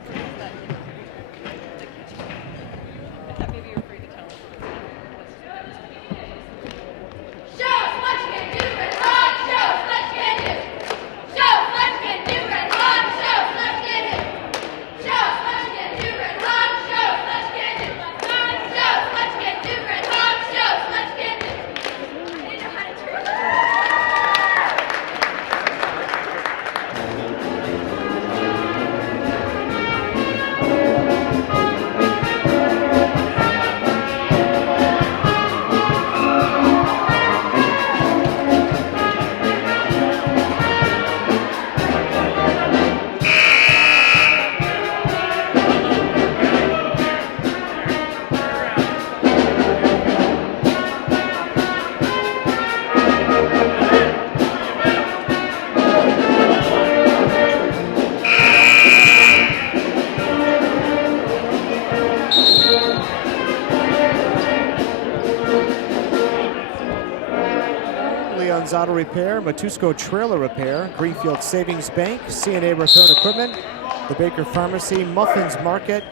Auto Repair, Matusco Trailer Repair, Greenfield Savings Bank, CNA Repair and Equipment, the Baker Pharmacy, Muffins Market,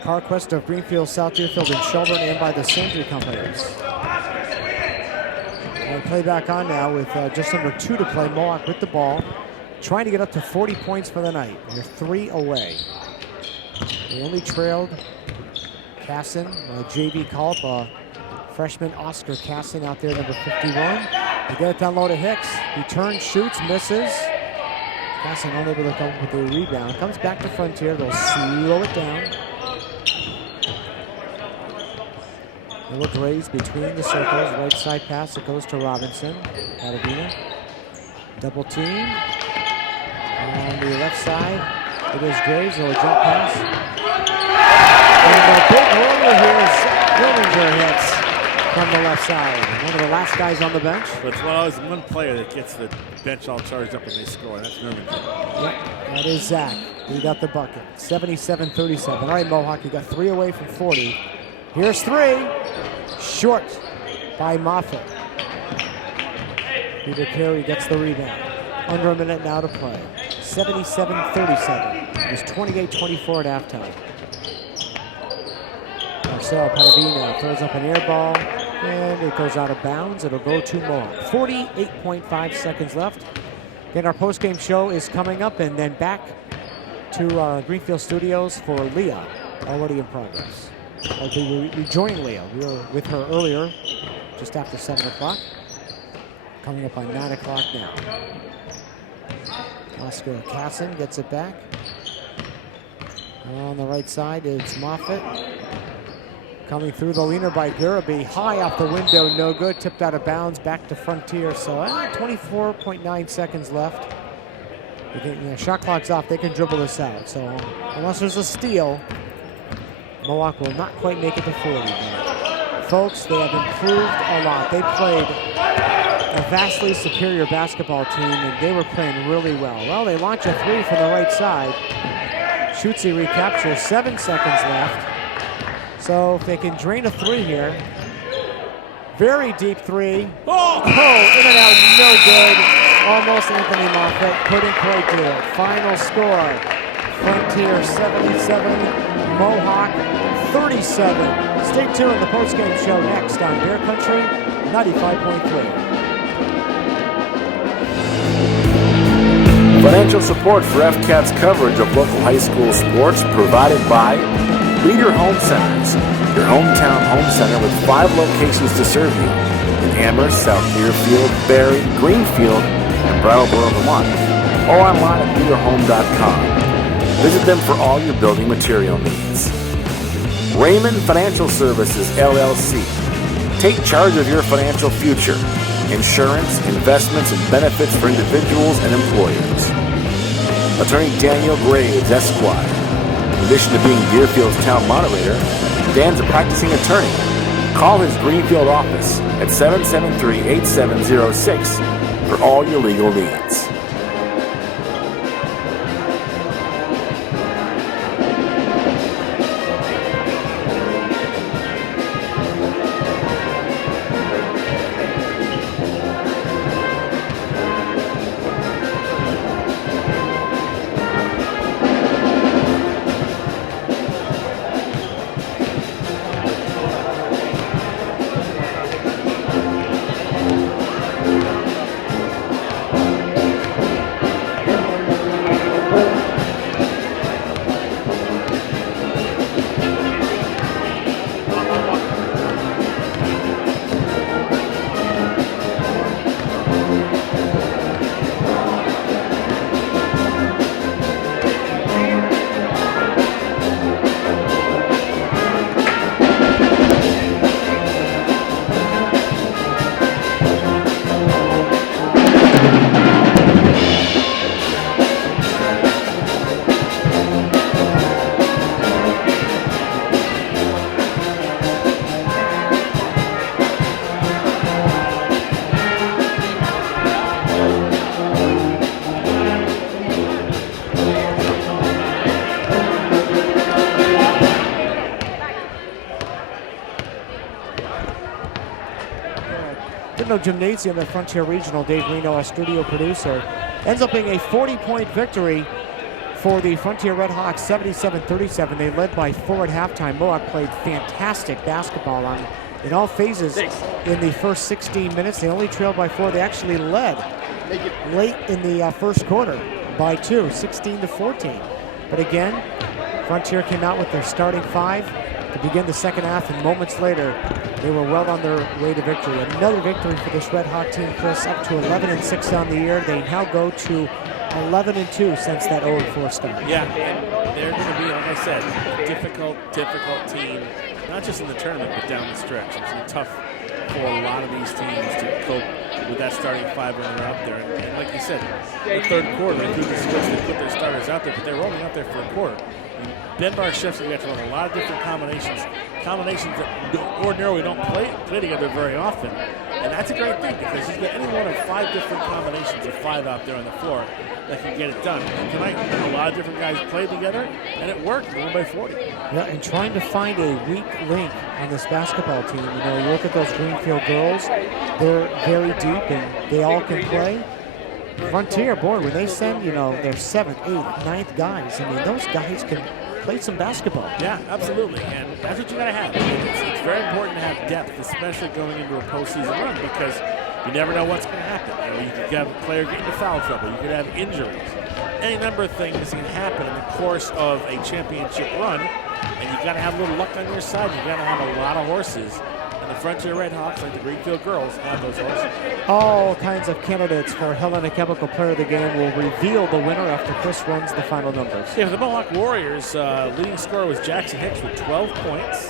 CarQuest of Greenfield, South Deerfield, and Shelburne, and by the Sandry Companies. And play back on now with just under 2 to play. Mohawk with the ball, trying to get up to 40 points for the night. They're 3 away. They only trailed Casson, JV call-up, freshman Oscar Casson out there, number 51. They get it down low to Hicks. He turns, shoots, misses. Casson unable to come up with a rebound. Comes back to Frontier. They'll slow it down. They look raised between the circles. Right side pass. It goes to Robinson. Adavina. Double team. On the left side, it is Graves. A jump pass. And a big roller here is Willinger hits from the left side. One of the last guys on the bench. But it's always one player that gets the bench all charged up when they score. That's Nerman. Yep, that is Zach. He got the bucket. 77-37. All right, Mohawk, you got 3 away from 40. Here's 3. Short by Moffett. Peter Carey gets the rebound. Under a minute now to play. 77-37. It was 28-24 at halftime. Marcel Padavina throws up an air ball. And it goes out of bounds. It'll go to Mohawk. 48.5 seconds left. Then our post-game show is coming up, and then back to our Greenfield studios for Leah, already in progress. We joined Leah. We were with her earlier, just after 7 o'clock. Coming up on 9 o'clock now. Oscar Casson gets it back. On the right side, it's Moffitt. Coming through the leaner by Garaby. High off the window, no good. Tipped out of bounds, back to Frontier. So 24.9 seconds left. Shot clock's off, they can dribble this out. So unless there's a steal, Mohawk will not quite make it to 40. But folks, they have improved a lot. They played a vastly superior basketball team, and they were playing really well. Well, they launch a three from the right side. Shoots a recapture, 7 seconds left. So if they can drain a three here, very deep three. Oh, in and out, no good. Almost Anthony Moffitt couldn't quite do it. Final score, Frontier 77, Mohawk 37. Stay tuned, the postgame show next on Bear Country 95.3. Financial support for FCAT's coverage of local high school sports provided by Leader Home Centers, your hometown home center with 5 locations to serve you in Amherst, South Deerfield, Barrie, Greenfield, and Brattleboro, Vermont, or online at leaderhome.com. Visit them for all your building material needs. Raymond Financial Services, LLC. Take charge of your financial future. Insurance, investments, and benefits for individuals and employers. Attorney Daniel Graves, Esquire. In addition to being Deerfield's town moderator, Dan's a practicing attorney. Call his Greenfield office at 773-8706 for all your legal needs. Gymnasium at Frontier Regional. Dave Reno, our studio producer, ends up being a 40-point victory for the Frontier Red Hawks, 77-37. They led by 4 at halftime. Mohawk played fantastic basketball in all phases in the first 16 minutes. They only trailed by 4. They actually led late in the first quarter by 2, 16-14. But again, Frontier came out with their starting 5 to begin the second half, and moments later, they were well on their way to victory. Another victory for this Red Hawk team, Chris, up to 11-6 on the year. They now go to 11-2 since that 0-4 start. Yeah, and they're going to be, like I said, a difficult team, not just in the tournament, but down the stretch. It's going to be tough for a lot of these teams to cope with that starting 5 when they're out there. And like you said, the third quarter, they do the switch, they put their starters out there, but they're only out there for a quarter. Ben Barshevsky got to run a lot of different combinations that ordinarily don't play together very often. And that's a great thing, because he's got any one of 5 different combinations of 5 out there on the floor that can get it done. And tonight, a lot of different guys played together, and it worked. They won by 40. Yeah, and trying to find a weak link on this basketball team. You know, you look at those Greenfield girls, they're very deep, and they all can play. Frontier, boy, when they send, their 7th, 8th, 9th guys, I mean, those guys can played some basketball. Yeah, absolutely, and that's what you got to have. It's very important to have depth, especially going into a postseason run, because you never know what's going to happen. You could have a player get into foul trouble. You could have injuries. Any number of things can happen in the course of a championship run, and you got to have a little luck on your side. You got to have a lot of horses. And the Frontier Redhawks, like the Greenfield girls, have those horses. All kinds of candidates for Helena Chemical Player of the Game will reveal the winner after Chris runs the final numbers. Yeah, for the Mohawk Warriors, leading scorer was Jackson Hicks with 12 points,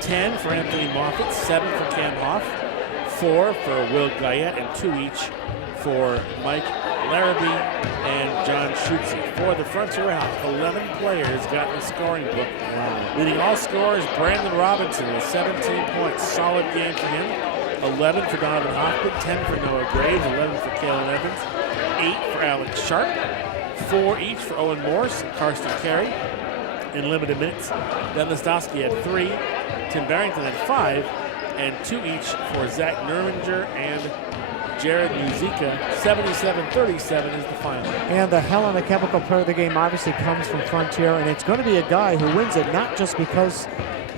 10 for Anthony Moffitt, 7 for Cam Hoff, 4 for Will Guyette, and 2 each for Mike Larrabee and John Schutze. For the Frontier Redhawks, 11 players got in the scoring book. Wow. Leading all scorers, Brandon Robinson with 17 points. Solid game for him. 11 for Donovan Hoffman, 10 for Noah Graves, 11 for Kalen Evans, 8 for Alex Sharp, 4 each for Owen Morse and Karsten Carey in limited minutes. Then Listowski had 3, Tim Barrington had 5, and 2 each for Zach Nerminger and Jared Muzica. 77-37 is the final. And the Helena Chemical Player of the Game obviously comes from Frontier, and it's going to be a guy who wins it not just because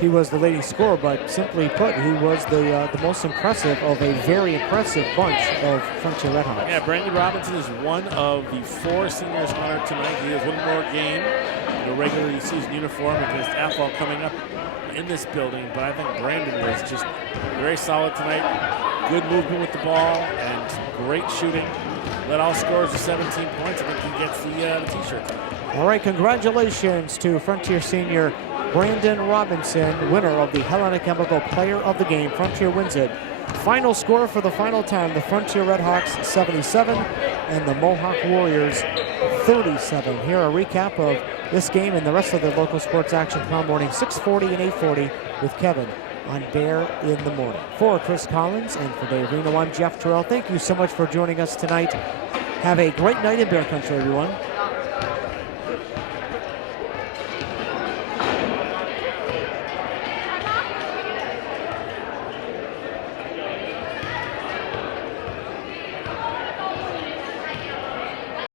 he was the leading scorer, but simply put, he was the most impressive of a very impressive bunch of Frontier Redhawks. Yeah, Brandon Robinson is one of the 4 seniors honored tonight. He has one more game in a regular season uniform against Athol coming up in this building, but I think Brandon was just very solid tonight. Good movement with the ball and great shooting. Led all scorers with 17 points. I think he gets the t-shirt. All right, congratulations to Frontier senior Brandon Robinson, winner of the Helena Chemical Player of the Game. Frontier wins it. Final score for the final time, the Frontier Redhawks 77 and the Mohawk Warriors 37. Here a recap of this game and the rest of the local sports action tomorrow morning, 6:40 and 8:40 with Kevin on Bear in the Morning. For Chris Collins and for Dave Reno, I'm Jeff Tirrell. Thank you so much for joining us tonight. Have a great night in Bear Country, everyone.